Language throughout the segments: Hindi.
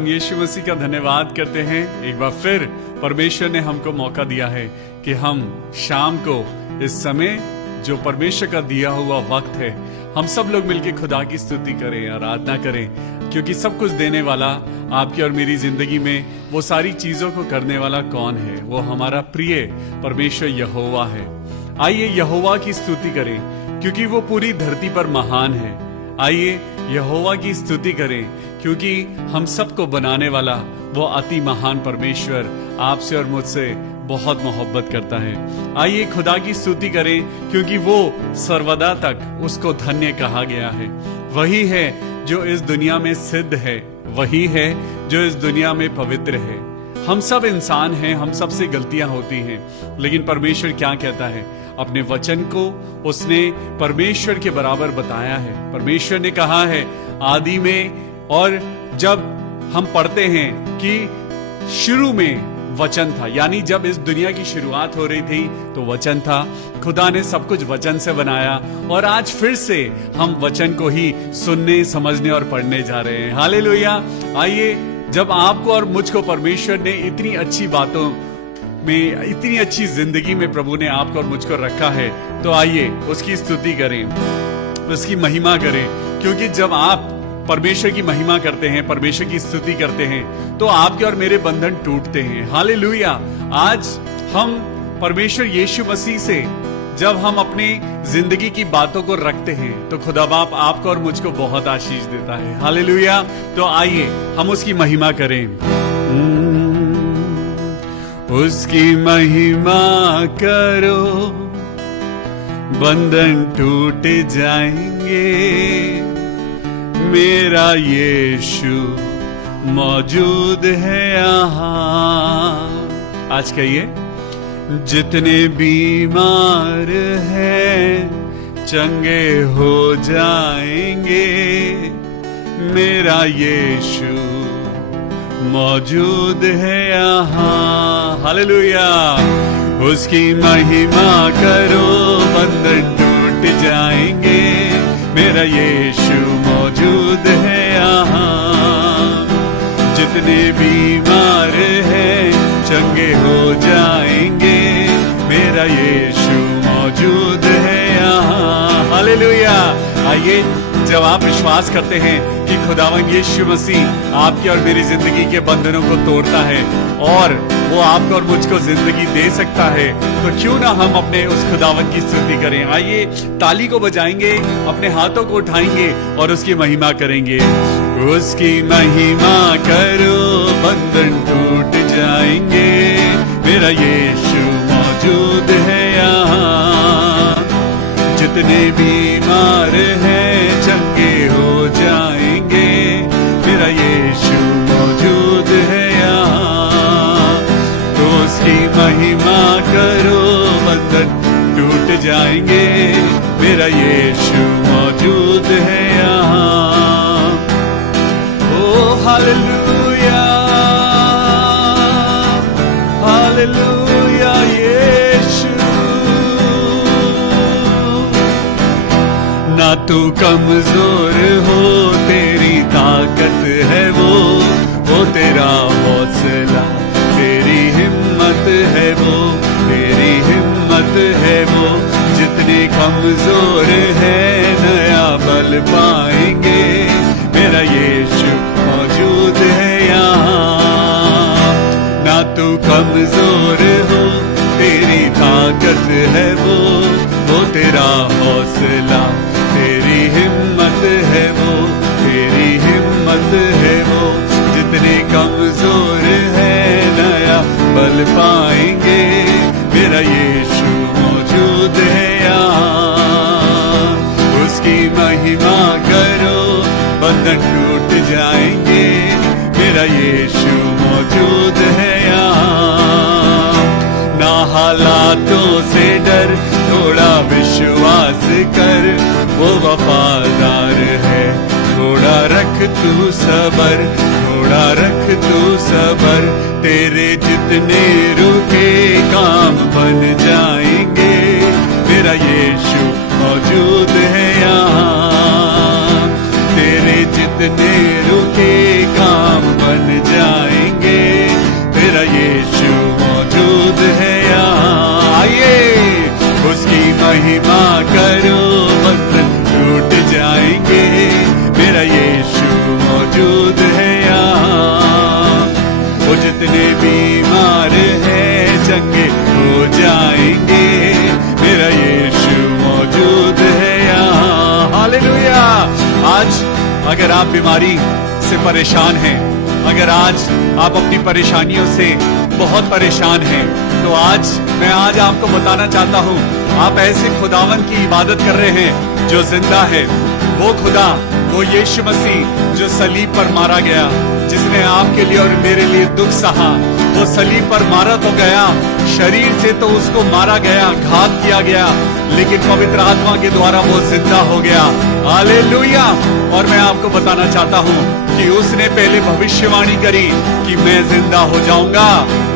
खुदावन यीशु मसीह का धन्यवाद करते हैं। एक बार फिर परमेश्वर ने हमको मौका दिया है कि हम शाम को इस समय जो परमेश्वर का दिया हुआ वक्त है, हम सब लोग मिलकर खुदा की स्तुति करें, आराधना करें, क्योंकि सब कुछ देने वाला आपकी और मेरी जिंदगी में वो सारी चीजों को करने वाला कौन है? वो हमारा प्रिय परमेश्वर यहोवा है। आइए यहोवा की स्तुति करें, क्योंकि वो पूरी धरती पर महान है। आइए यहोवा की स्तुति करें, क्योंकि हम सबको बनाने वाला वो अति महान परमेश्वर आपसे और मुझसे बहुत मोहब्बत करता है। आइए खुदा की स्तुति करें, क्योंकि वो सर्वदा तक उसको धन्य कहा गया है। वही है जो इस दुनिया में सिद्ध है, वही है जो इस दुनिया में पवित्र है। हम सब इंसान हैं, हम सब से गलतियां होती हैं, लेकिन परमेश्वर क्या कहता है? अपने वचन को उसने परमेश्वर के बराबर बताया है। परमेश्वर ने कहा है आदि में, और जब हम पढ़ते हैं कि शुरू में वचन था, यानी जब इस दुनिया की शुरुआत हो रही थी तो वचन था। खुदा ने सब कुछ वचन से बनाया, और आज फिर से हम वचन को ही सुनने, समझने और पढ़ने जा रहे हैं। हालेलुया। आइए, जब आपको और मुझको परमेश्वर ने इतनी अच्छी बातों में, इतनी अच्छी जिंदगी में प्रभु ने आपको और मुझको रखा है, तो आइए उसकी स्तुति करें, उसकी महिमा करें, क्योंकि जब आप परमेश्वर की महिमा करते हैं, परमेश्वर की स्तुति करते हैं, तो आपके और मेरे बंधन टूटते हैं। हालेलुया। आज हम परमेश्वर यीशु मसीह से जब हम अपनी जिंदगी की बातों को रखते हैं, तो खुदा बाप आपको और मुझको बहुत आशीष देता है। हालेलुया। तो आइए हम उसकी महिमा करें। उसकी महिमा करो, बंधन टूट जाएंगे। मेरा यीशु मौजूद है यहाँ। आज कहिए, जितने बीमार हैं चंगे हो जाएंगे। मेरा यीशु मौजूद है यहाँ। हालेलुया। उसकी महिमा करो, बंधन टूट जाएंगे। मेरा यीशु मौजूद है यहाँ। जितने बीमार हैं चंगे हो जाएंगे। मेरा यीशु मौजूद है यहाँ। हालेलुया। आइए, जब आप विश्वास करते हैं कि खुदावन यीशु मसीह आपकी और मेरी जिंदगी के बंधनों को तोड़ता है और वो आपको और मुझको जिंदगी दे सकता है, तो क्यों ना हम अपने उस खुदावन की स्तुति करें। आइए ताली को बजाएंगे, अपने हाथों को उठाएंगे और उसकी महिमा करेंगे। उसकी महिमा करो, बंधन टूट जाएंगे। मेरा यीशु मौजूद है यहाँ। जितने बीमार हैं चंगे हो जाएंगे। मेरा यीशु मौजूद है यहाँ। तो उसकी महिमा करो, बंधन टूट जाएंगे। मेरा यीशु मौजूद है यहाँ। ओ हालेलुया, हालेलुया। यीशु, ना तू कमजोर हो, तेरी ताकत है वो तेरा हौसला, तेरी हिम्मत है वो, तेरी हिम्मत है वो। जितने कमजोर है नया बल पाएंगे। मेरा यीशु मौजूद है यहाँ। ना तू कमजोर हो, तेरी ताकत है वो तेरा हौसला, तेरी हिम्मत है वो, तेरी हिम्मत है वो। जितने कमजोर है नया बल पाएंगे। मेरा यीशु मौजूद है यहाँ। उसकी महिमा करो, बंधन टूट जाएंगे। मेरा यीशु मौजूद है यहाँ। ना हालातों से डर, थोड़ा विश्वास कर, वो वफादार है। थोड़ा रख तू सबर, थोड़ा रख तू सबर। तेरे जितने रुके काम बन जाएंगे। मेरा यीशु मौजूद है यहाँ। तेरे जितने रुके काम बन बीमार हैं चंगे हो जाएंगे, मेरा यीशु मौजूद है यहाँ। हालेलुया। आज अगर आप बीमारी से परेशान हैं, अगर आज आप अपनी परेशानियों से बहुत परेशान हैं, तो आज मैं आपको बताना चाहता हूँ, आप ऐसे खुदावन की इबादत कर रहे हैं जो जिंदा है। वो खुदा, वो यीशु मसीह जो सलीब पर मारा गया, जिसने आपके लिए और मेरे लिए दुख सहा, वो सलीब पर मारा तो गया, शरीर से तो उसको मारा गया, घात किया गया, लेकिन पवित्र आत्मा के द्वारा वो जिंदा हो गया। हालेलुया। और मैं आपको बताना चाहता हूँ कि उसने पहले भविष्यवाणी करी कि मैं जिंदा हो जाऊंगा,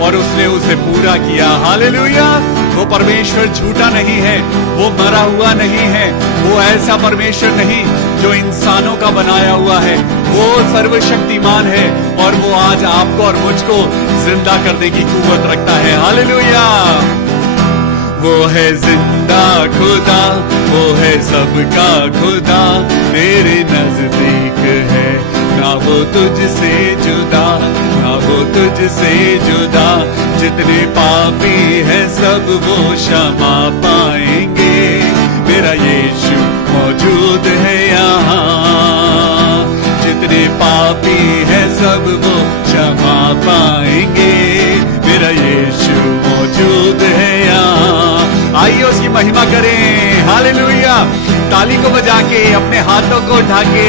और उसने उसे पूरा किया। हालेलुया। वो परमेश्वर झूठा नहीं है, वो मरा हुआ नहीं है, वो ऐसा परमेश्वर नहीं जो इंसानों का बनाया हुआ है, वो सर्वशक्तिमान है, और वो आज आपको और मुझको जिंदा करने की कुव्वत रखता है। हालेलुया। वो है जिंदा खुदा, वो है सबका खुदा, तेरे नजदीक है, ना वो तुझसे जुदा, ना वो तुझसे जुदा। जितने पापी हैं सब वो क्षमा पाएंगे, मेरा यीशु मौजूद है यहाँ। जितने पापी हैं सब वो क्षमा पाएंगे, मेरा यीशु मौजूद है यहाँ। आइए उसकी महिमा करें। हालेलुया। ताली को बजा के, अपने हाथों को उठा के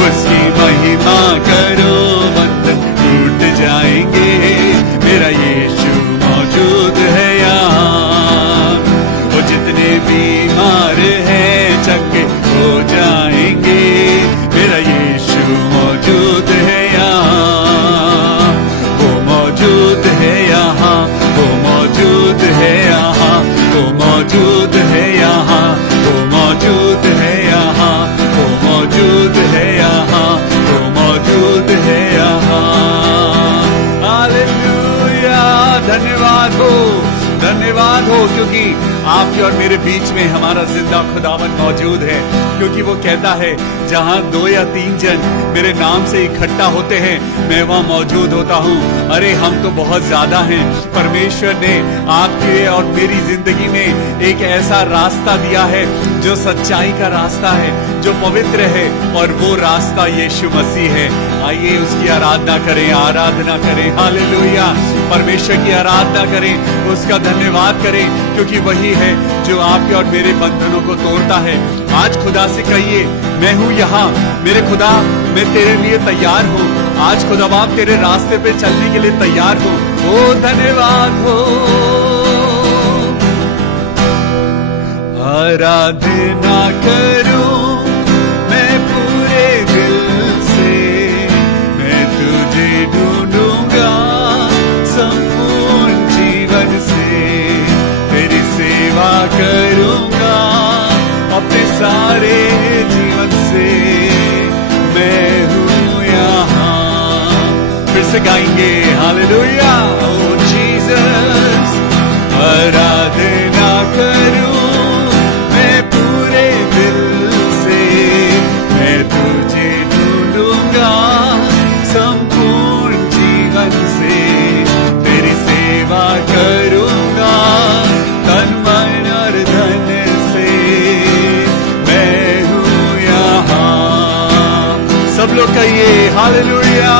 उसकी महिमा करो, बंधन टूट जाएंगे, मेरा यीशु मौजूद है यहाँ। वो जितने बीमार हैं चंगे हो जाएंगे, मेरा यीशु मौजूद है यहाँ। वो मौजूद है यहाँ, वो मौजूद है यहाँ, वो मौजूद है यहाँ, वो मौजूद है यहाँ, वो मौजूद है यहाँ, वो मौजूद है यहाँ। हालेलुया। धन्यवाद हो, धन्यवाद हो, क्योंकि आपके और मेरे बीच में हमारा जिंदा खुदावन मौजूद है। क्योंकि वो कहता है, जहां 2 या 3 जन मेरे नाम से इकट्ठा होते हैं, मैं वहां मौजूद होता हूं। अरे हम तो बहुत ज्यादा हैं। परमेश्वर ने आपके और मेरी जिंदगी में एक ऐसा रास्ता दिया है जो सच्चाई का रास्ता है, जो पवित्र है, और वो रास्ता यीशु मसीह है। आइए उसकी आराधना करें, आराधना करें। हालेलुया। परमेश्वर की आराधना करें, उसका धन्यवाद करें, क्योंकि वही है जो आपके और मेरे बंधनों को तोड़ता है। आज खुदा से कहिए, मैं हूं यहाँ, मेरे खुदा मैं तेरे लिए तैयार हूँ। आज खुदा बाप तेरे रास्ते पे चलने के लिए तैयार हूँ। ओ धन्यवाद हो। आराधना करूं मैं पूरे दिल से, मैं तुझे ढूंढूंगा संपूर्ण जीवन से, तेरी सेवा करूंगा अपने सारे जीवन से, मैं हूँ यहाँ। फिर से गाएंगे। हालेलुया। ओ जीसस। आराधना करूं मैं पूरे दिल से, मैं तुझे ढूंढूंगा संपूर्ण जीवन से, तेरी सेवा करूंगा तन मन और धन से, मैं हूँ यहाँ। सब लोग कहिए हालेलुया।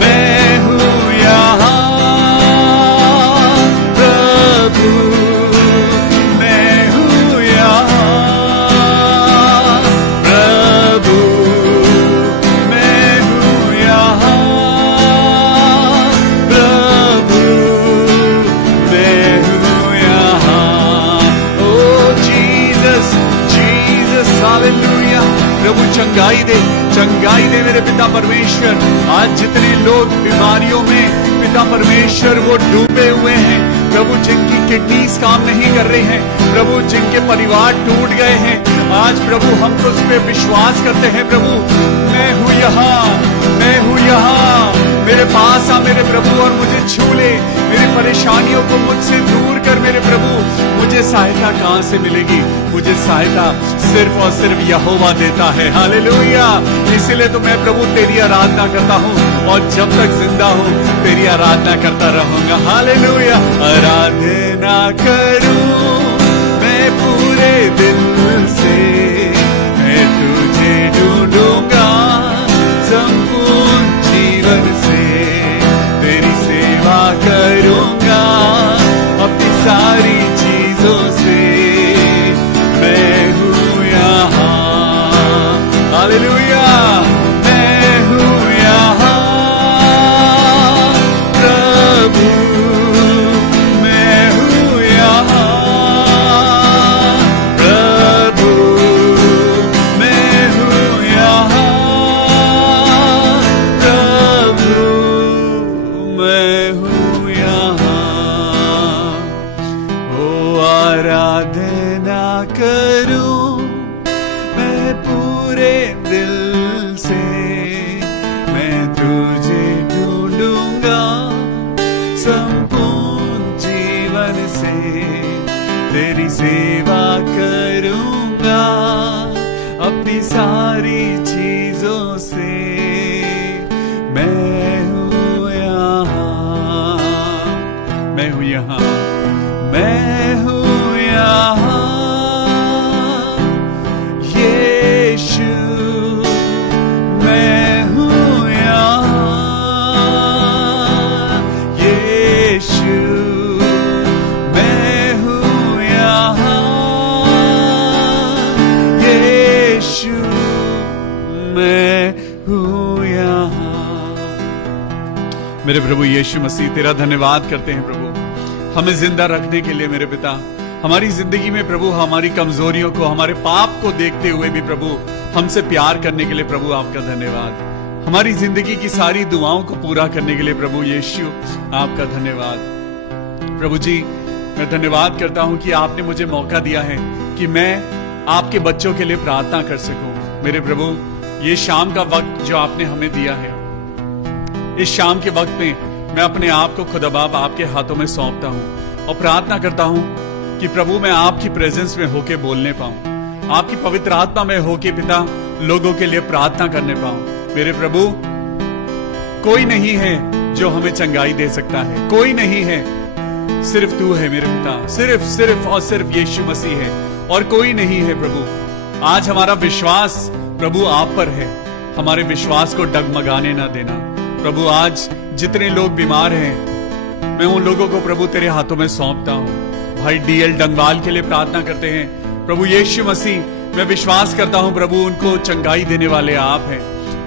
मैं हूँ यहाँ प्रभु, मैं हूँ यहाँ प्रभु, मैं हूँ यहाँ प्रभु, मैं हूँ यहाँ। ओ जीसस, जीसस। हालेलुया। प्रभु चंगाई दे, चंगाई दे मेरे पिता परमेश्वर। आज जितने लोग बीमारियों में पिता परमेश्वर वो डूबे हुए हैं, प्रभु जिनकी किडनीज काम नहीं कर रही हैं, प्रभु जिनके परिवार टूट गए हैं, आज प्रभु हम तो उस पर विश्वास करते हैं। प्रभु मैं हूँ यहाँ, मैं हूँ यहाँ, मेरे पास आ मेरे प्रभु और मुझे छू ले, मेरी परेशानियों को मुझसे दूर कर मेरे प्रभु, मुझे मुझे सहायता कहां से मिलेगी? मुझे सहायता सिर्फ और सिर्फ यहोवा देता है। हालेलुया। इसलिए तो मैं प्रभु तेरी आराधना करता हूँ और जब तक जिंदा हूँ तेरी आराधना करता रहूंगा। हालेलुया। आराधना करूं मैं पूरे दिल से, मैं तुझे ढूंढूंगा संपूर्ण जीवन से, तेरी सेवा करूंगा अपनी सारी चीजों से, मैं हूँ यहाँ। हालेलुया। मैं हूँ यहाँ प्रभु, मैं हूँ यहाँ प्रभु, मैं हूँ यहाँ प्रभु, मैं हूँ यहाँ। ओ आराधना करूं मैं पूरे दिल से, मैं तुझे ढूंढूंगा संपूर्ण जीवन से, तेरी सेवा करूंगा अपनी सारी चीजों से, मैं हूँ यहाँ, मैं हूँ यहाँ, मैं हूँ यहाँ यीशु, मैं हूँ यहाँ यीशु, मैं हूँ यहाँ यीशु, मैं हूँ यहाँ। मेरे प्रभु यीशु मसीह तेरा धन्यवाद करते हैं प्रभु, हमें जिंदा रखने के लिए मेरे पिता, हमारी जिंदगी में प्रभु हमारी कमजोरियों को, हमारे पाप को देखते हुए भी प्रभु हमसे प्यार करने के लिए प्रभु आपका धन्यवाद। हमारी जिंदगी की सारी दुआओं को पूरा करने के लिए प्रभु यीशु आपका धन्यवाद। प्रभु जी मैं धन्यवाद करता हूं कि आपने मुझे मौका दिया है कि मैं आपके बच्चों के लिए प्रार्थना कर सकूं। मेरे प्रभु ये शाम का वक्त जो आपने हमें दिया है, इस शाम के वक्त में मैं अपने आप को खुदा बाप आपके हाथों में सौंपता हूं और प्रार्थना करता हूं कि प्रभु मैं आपकी प्रेजेंस में होके बोलने पाऊं, आपकी पवित्र आत्मा में होके पिता लोगों के लिए प्रार्थना करने पाऊं। मेरे प्रभु कोई नहीं है जो हमें चंगाई दे सकता है, कोई नहीं है, सिर्फ तू है मेरे पिता, सिर्फ और सिर्फ यीशु मसीह है और कोई नहीं है प्रभु। आज हमारा विश्वास प्रभु आप पर है, हमारे विश्वास को डगमगाने ना देना प्रभु। आज जितने लोग बीमार हैं मैं उन लोगों को प्रभु तेरे हाथों में सौंपता हूं। भाई डीएल डंगवाल के लिए प्रार्थना करते हैं प्रभु यीशु मसीह, मैं विश्वास करता हूं प्रभु उनको चंगाई देने वाले आप हैं।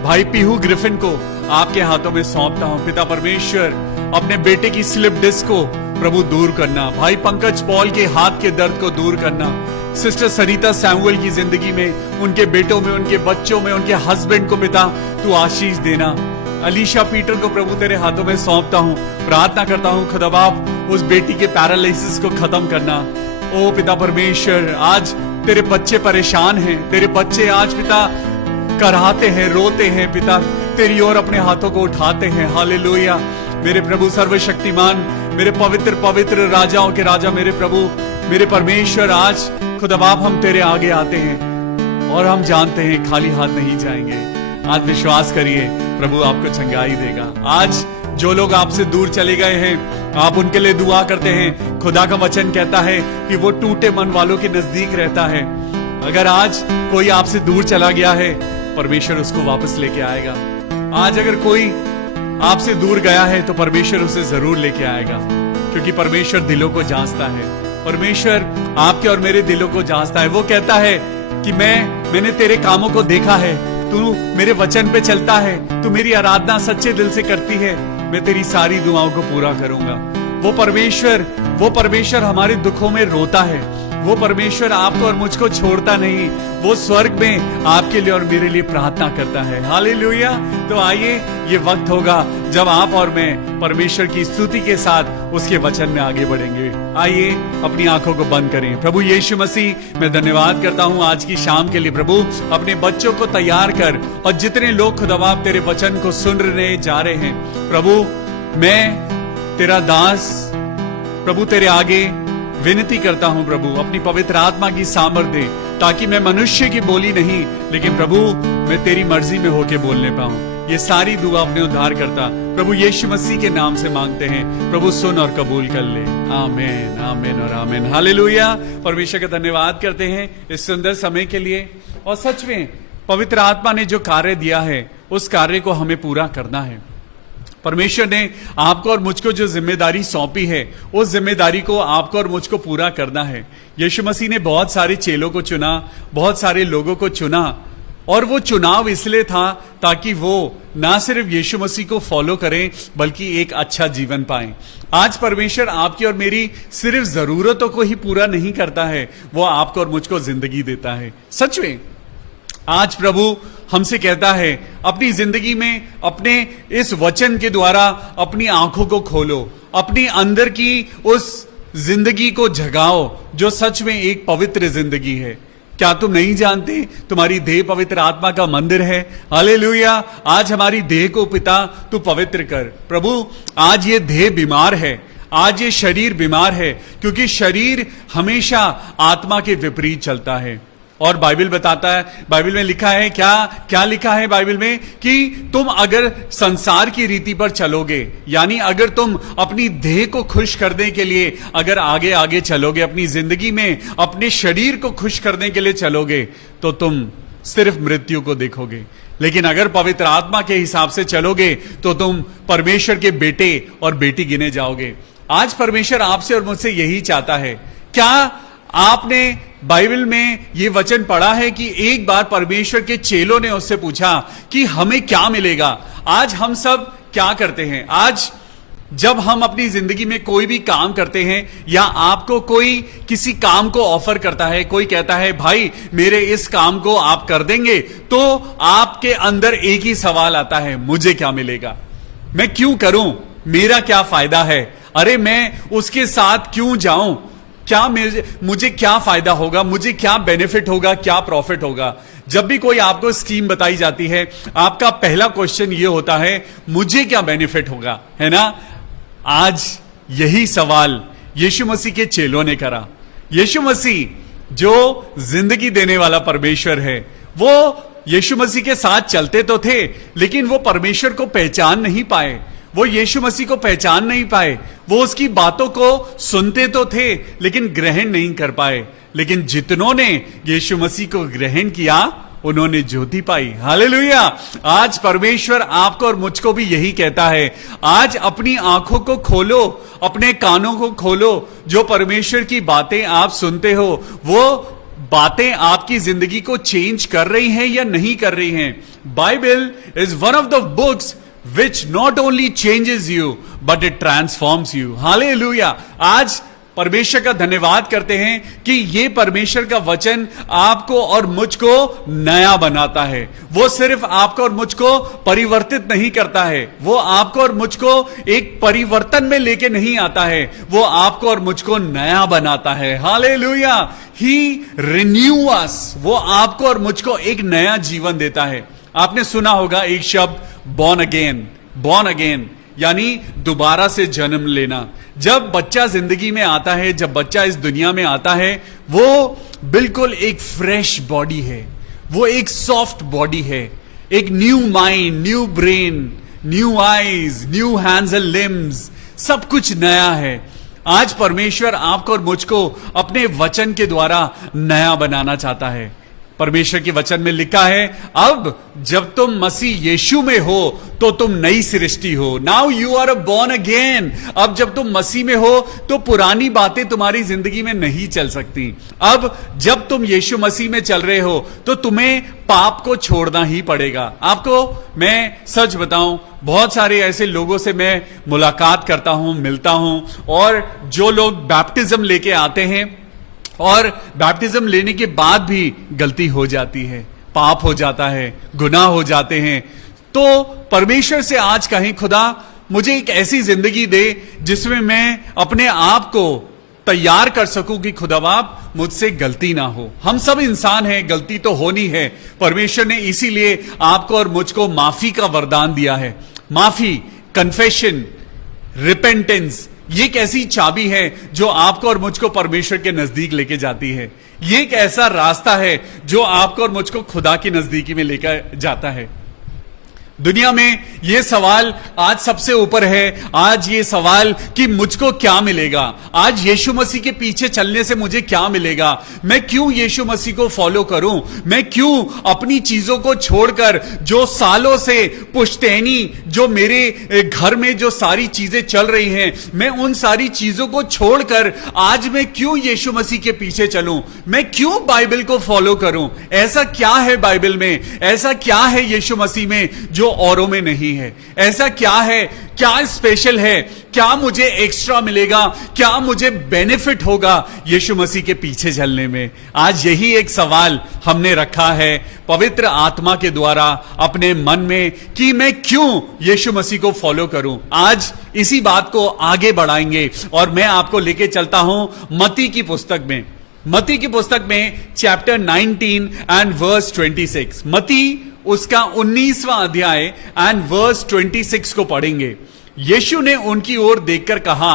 भाई पीहू ग्रिफिन को आपके हाथों में सौंपता हूं पिता परमेश्वर, अपने बेटे की स्लिप डिस्क को प्रभु दूर करना, भाई पंकज पॉल के हाथ के दर्द को दूर करना, सिस्टर सरिता सैमुअल की जिंदगी में, उनके बेटों में, उनके बच्चों में, उनके हस्बैंड को पिता तू आशीष देना। अलीशा पीटर को प्रभु तेरे हाथों में सौंपता हूं, प्रार्थना करता हूं खुदा बाप उस बेटी के पैरालिसिस को खत्म करना। ओ पिता परमेश्वर आज तेरे बच्चे परेशान हैं, तेरे बच्चे आज पिता कराहते हैं, रोते हैं पिता, तेरी ओर अपने हाथों को उठाते हैं। हालेलुया। मेरे प्रभु सर्वशक्तिमान, मेरे पवित्र पवित्र राजाओं के राजा, मेरे प्रभु मेरे परमेश्वर, आज खुदा बाप हम तेरे आगे आते हैं और हम जानते हैं खाली हाथ नहीं जाएंगे। आज विश्वास करिए प्रभु आपको चंगाई देगा। आज जो लोग आपसे दूर चले गए हैं आप उनके लिए दुआ करते हैं। खुदा का वचन कहता है कि वो टूटे मन वालों के नजदीक रहता है। अगर आज कोई आपसे दूर चला गया है परमेश्वर उसको वापस लेके आएगा। आज अगर कोई आपसे दूर गया है तो परमेश्वर उसे जरूर लेके आएगा, क्योंकि परमेश्वर दिलों को जांचता है। परमेश्वर आपके और मेरे दिलों को जांचता है। वो कहता है कि मैंने तेरे कामों को देखा है, तू मेरे वचन पे चलता है, तू मेरी आराधना सच्चे दिल से करती है, मैं तेरी सारी दुआओं को पूरा करूंगा। वो परमेश्वर हमारे दुखों में रोता है। वो परमेश्वर आपको और मुझको छोड़ता नहीं, वो स्वर्ग में आपके लिए और मेरे लिए प्रार्थना करता है। हालेलुया। तो आइए ये वक्त होगा जब आप और मैं परमेश्वर की स्तुति के साथ उसके वचन में आगे बढ़ेंगे। आइए अपनी आंखों को बंद करें। प्रभु यीशु मसीह, मैं धन्यवाद करता हूं आज की शाम के लिए। प्रभु अपने बच्चों को तैयार कर, और जितने लोग खुदाबाप तेरे वचन को सुनने जा रहे हैं प्रभु, मैं तेरा दास प्रभु तेरे आगे विनती करता हूं प्रभु, अपनी पवित्र आत्मा की सामर्थ दे, ताकि मैं मनुष्य की बोली नहीं, लेकिन प्रभु मैं तेरी मर्जी में होके बोलने पाऊं। ये सारी दुआ अपने उद्धार करता प्रभु यीशु मसीह के नाम से मांगते हैं। प्रभु सुन और कबूल कर ले। आमीन, आमीन और आमीन। हालेलुया। परमेश्वर का धन्यवाद करते हैं इस सुंदर समय के लिए। और सच में पवित्र आत्मा ने जो कार्य दिया है, उस कार्य को हमें पूरा करना है। परमेश्वर ने आपको और मुझको जो जिम्मेदारी सौंपी है, उस जिम्मेदारी को आपको और मुझको पूरा करना है। यीशु मसीह ने बहुत सारे चेलों को चुना, बहुत सारे लोगों को चुना, और वो चुनाव इसलिए था ताकि वो ना सिर्फ यीशु मसीह को फॉलो करें, बल्कि एक अच्छा जीवन पाएं। आज परमेश्वर आपकी और मेरी सिर्फ जरूरतों को ही पूरा नहीं करता है, वो आपको और मुझको जिंदगी देता है। सच में आज प्रभु हमसे कहता है, अपनी जिंदगी में अपने इस वचन के द्वारा अपनी आंखों को खोलो, अपनी अंदर की उस जिंदगी को जगाओ जो सच में एक पवित्र जिंदगी है। क्या तुम नहीं जानते तुम्हारी देह पवित्र आत्मा का मंदिर है? हालेलुया। आज हमारी देह को पिता तू पवित्र कर। प्रभु आज ये देह बीमार है, आज ये शरीर बीमार है, क्योंकि शरीर हमेशा आत्मा के विपरीत चलता है। और बाइबल बताता है, बाइबल में लिखा है, क्या लिखा है बाइबल में, कि तुम अगर संसार की रीति पर चलोगे, यानी अगर तुम अपनी देह को खुश करने के लिए अगर आगे आगे चलोगे, अपनी जिंदगी में अपने शरीर को खुश करने के लिए चलोगे, तो तुम सिर्फ मृत्यु को देखोगे। लेकिन अगर पवित्र आत्मा के हिसाब से चलोगे तो तुम परमेश्वर के बेटे और बेटी गिने जाओगे। आज परमेश्वर आपसे और मुझसे यही चाहता है। क्या आपने बाइबल में यह वचन पढ़ा है कि एक बार परमेश्वर के चेलों ने उससे पूछा कि हमें क्या मिलेगा? आज हम सब क्या करते हैं? आज जब हम अपनी जिंदगी में कोई भी काम करते हैं, या आपको कोई किसी काम को ऑफर करता है, कोई कहता है भाई मेरे इस काम को आप कर देंगे, तो आपके अंदर एक ही सवाल आता है, मुझे क्या मिलेगा? मैं क्यों करूं? मेरा क्या फायदा है? अरे मैं उसके साथ क्यों जाऊं? क्या मुझे क्या फायदा होगा? मुझे क्या बेनिफिट होगा? क्या प्रॉफिट होगा? जब भी कोई आपको स्कीम बताई जाती है, आपका पहला क्वेश्चन ये होता है, मुझे क्या बेनिफिट होगा, है ना? आज यही सवाल यीशु मसीह के चेलों ने करा। यीशु मसीह जो जिंदगी देने वाला परमेश्वर है, वो यीशु मसीह के साथ चलते तो थे, लेकिन वो परमेश्वर को पहचान नहीं पाए, वो यीशु मसीह को पहचान नहीं पाए। वो उसकी बातों को सुनते तो थे, लेकिन ग्रहण नहीं कर पाए। लेकिन जितनों ने यीशु मसीह को ग्रहण किया, उन्होंने ज्योति पाई। हालेलुया। आज परमेश्वर आपको और मुझको भी यही कहता है, आज अपनी आंखों को खोलो, अपने कानों को खोलो। जो परमेश्वर की बातें आप सुनते हो, वो बातें आपकी जिंदगी को चेंज कर रही हैं या नहीं कर रही हैं? Bible is one of the books which not only changes you but it transforms you. Hallelujah. आज परमेश्वर का धन्यवाद करते हैं कि ये परमेश्वर का वचन आपको और मुझको नया बनाता है। वो सिर्फ आपको और मुझको परिवर्तित नहीं करता है, वो आपको और मुझको एक परिवर्तन में लेके नहीं आता है, वो आपको और मुझको नया बनाता है। हालेलुया। ही रिन्यू अस। वो आपको और मुझको एक नया जीवन देता है। आपने सुना होगा एक शब्द, बॉर्न अगेन। बॉर्न अगेन यानी दोबारा से जन्म लेना। जब बच्चा जिंदगी में आता है, जब बच्चा इस दुनिया में आता है, वो बिल्कुल एक फ्रेश बॉडी है, वो एक सॉफ्ट बॉडी है, एक new mind, new brain, new eyes, new hands and limbs, सब कुछ नया है। आज परमेश्वर आपको और मुझको अपने वचन के द्वारा नया बनाना चाहता है। परमेश्वर के वचन में लिखा है, अब जब तुम मसीह यीशु में हो तो तुम नई सृष्टि हो। Now you are born again. अब जब तुम मसीह में हो तो पुरानी बातें तुम्हारी जिंदगी में नहीं चल सकती। अब जब तुम यीशु मसीह में चल रहे हो तो तुम्हें पाप को छोड़ना ही पड़ेगा। आपको मैं सच बताऊं, बहुत सारे ऐसे लोगों से मैं मुलाकात करता हूं, मिलता हूं, और जो लोग बैप्टिज्म लेके आते हैं और बैप्टिज्म लेने के बाद भी गलती हो जाती है, पाप हो जाता है, गुनाह हो जाते हैं, तो परमेश्वर से आज कहें, खुदा मुझे एक ऐसी जिंदगी दे जिसमें मैं अपने आप को तैयार कर सकूं कि खुदा बाप मुझसे गलती ना हो। हम सब इंसान हैं, गलती तो होनी है। परमेश्वर ने इसीलिए आपको और मुझको माफी का वरदान दिया है। माफी, कन्फेशन, रिपेंटेंस, ये एक ऐसी चाबी है जो आपको और मुझको परमेश्वर के नजदीक लेके जाती है। ये एक ऐसा रास्ता है जो आपको और मुझको खुदा की नजदीकी में लेकर जाता है। दुनिया में यह सवाल आज सबसे ऊपर है। आज ये सवाल कि मुझको क्या मिलेगा, आज यीशु मसीह के पीछे चलने से मुझे क्या मिलेगा, मैं क्यों यीशु मसीह को फॉलो करूं, मैं क्यों अपनी चीजों को छोड़कर जो सालों से पुश्तैनी जो मेरे घर में जो सारी चीजें चल रही हैं, मैं उन सारी चीजों को छोड़कर आज मैं क्यों यीशु मसीह के पीछे चलूं, मैं क्यों बाइबल को फॉलो करूं। ऐसा क्या है बाइबल में, ऐसा क्या है यीशु मसीह में जो औरों में नहीं है, ऐसा क्या है, क्या स्पेशल है, क्या मुझे एक्स्ट्रा मिलेगा, क्या मुझे बेनिफिट होगा यीशु मसीह के पीछे चलने में। आज यही एक सवाल हमने रखा है पवित्र आत्मा के द्वारा अपने मन में कि मैं क्यों यीशु मसीह को फॉलो करूं। आज इसी बात को आगे बढ़ाएंगे और मैं आपको लेके चलता हूं मत्ती की पुस्तक में। मत्ती की पुस्तक में चैप्टर 19 एंड वर्स 26। मत्ती उसका 19वां अध्याय एंड वर्स 26 को पढ़ेंगे। यीशु ने उनकी ओर देखकर कहा,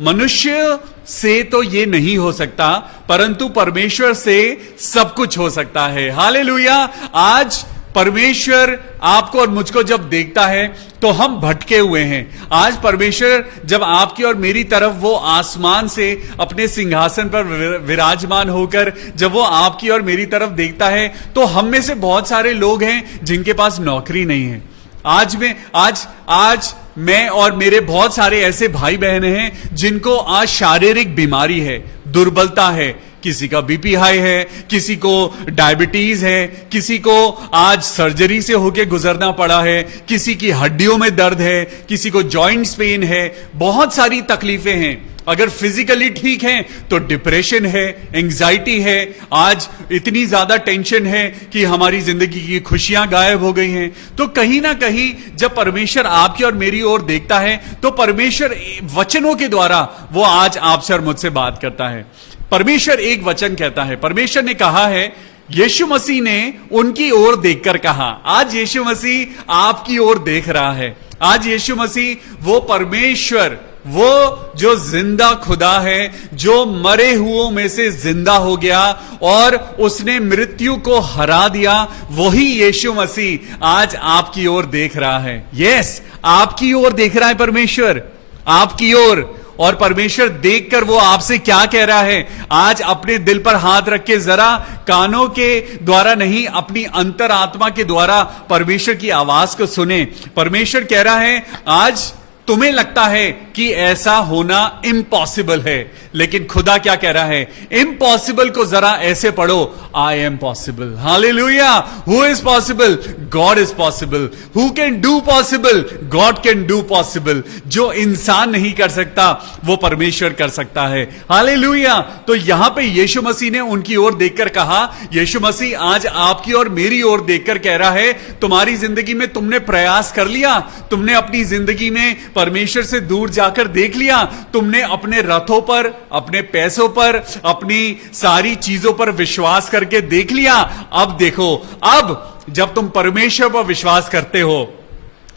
मनुष्य से तो ये नहीं हो सकता, परंतु परमेश्वर से सब कुछ हो सकता है। हालेलुया। आज परमेश्वर आपको और मुझको जब देखता है तो हम भटके हुए हैं। आज परमेश्वर जब आपकी और मेरी तरफ वो आसमान से अपने सिंहासन पर विराजमान होकर जब वो आपकी और मेरी तरफ देखता है तो हम में से बहुत सारे लोग हैं जिनके पास नौकरी नहीं है। आज मैं और मेरे बहुत सारे ऐसे भाई बहन हैं जिनको आज शारीरिक बीमारी है, दुर्बलता है, किसी का बीपी हाई है, किसी को डायबिटीज है, किसी को आज सर्जरी से होके गुजरना पड़ा है, किसी की हड्डियों में दर्द है, किसी को जॉइंट्स पेन है, बहुत सारी तकलीफें हैं। अगर फिजिकली ठीक है तो डिप्रेशन है, एंजाइटी है, आज इतनी ज्यादा टेंशन है कि हमारी जिंदगी की खुशियां गायब हो गई हैं। तो कहीं ना कहीं जब परमेश्वर आपकी और मेरी ओर देखता है तो परमेश्वर वचनों के द्वारा वो आज आपसे और मुझसे बात करता है। परमेश्वर एक वचन कहता है, परमेश्वर ने कहा है, यीशु मसीह ने उनकी ओर देखकर कहा। आज यीशु मसीह आपकी ओर देख रहा है। आज यीशु मसीह वो परमेश्वर, वो जो जिंदा खुदा है, जो मरे हुओं में से जिंदा हो गया और उसने मृत्यु को हरा दिया, वही यीशु मसीह आज आपकी ओर देख रहा है। यस, आपकी ओर देख रहा है परमेश्वर, आपकी ओर। और परमेश्वर देखकर वो आपसे क्या कह रहा है, आज अपने दिल पर हाथ रख के जरा कानों के द्वारा नहीं, अपनी अंतरात्मा के द्वारा परमेश्वर की आवाज को सुने। परमेश्वर कह रहा है, आज तुम्हें लगता है कि ऐसा होना इम्पॉसिबल है, लेकिन खुदा क्या कह रहा है, इम्पॉसिबल को जरा ऐसे पढ़ो, I am possible. Hallelujah. Who is possible? God is possible. Who can do possible? God can do possible. जो इंसान नहीं कर सकता वो परमेश्वर कर सकता है। हालेलुया। तो यहां पे यीशु मसीह ने उनकी ओर देखकर कहा, यीशु मसीह आज आपकी और मेरी ओर देखकर कह रहा है, तुम्हारी जिंदगी में तुमने प्रयास कर लिया, तुमने अपनी जिंदगी में परमेश्वर से दूर जाकर देख लिया, तुमने अपने रथों पर, अपने पैसों पर, अपनी सारी चीजों पर विश्वास करके देख लिया। अब देखो, अब जब तुम परमेश्वर पर विश्वास करते हो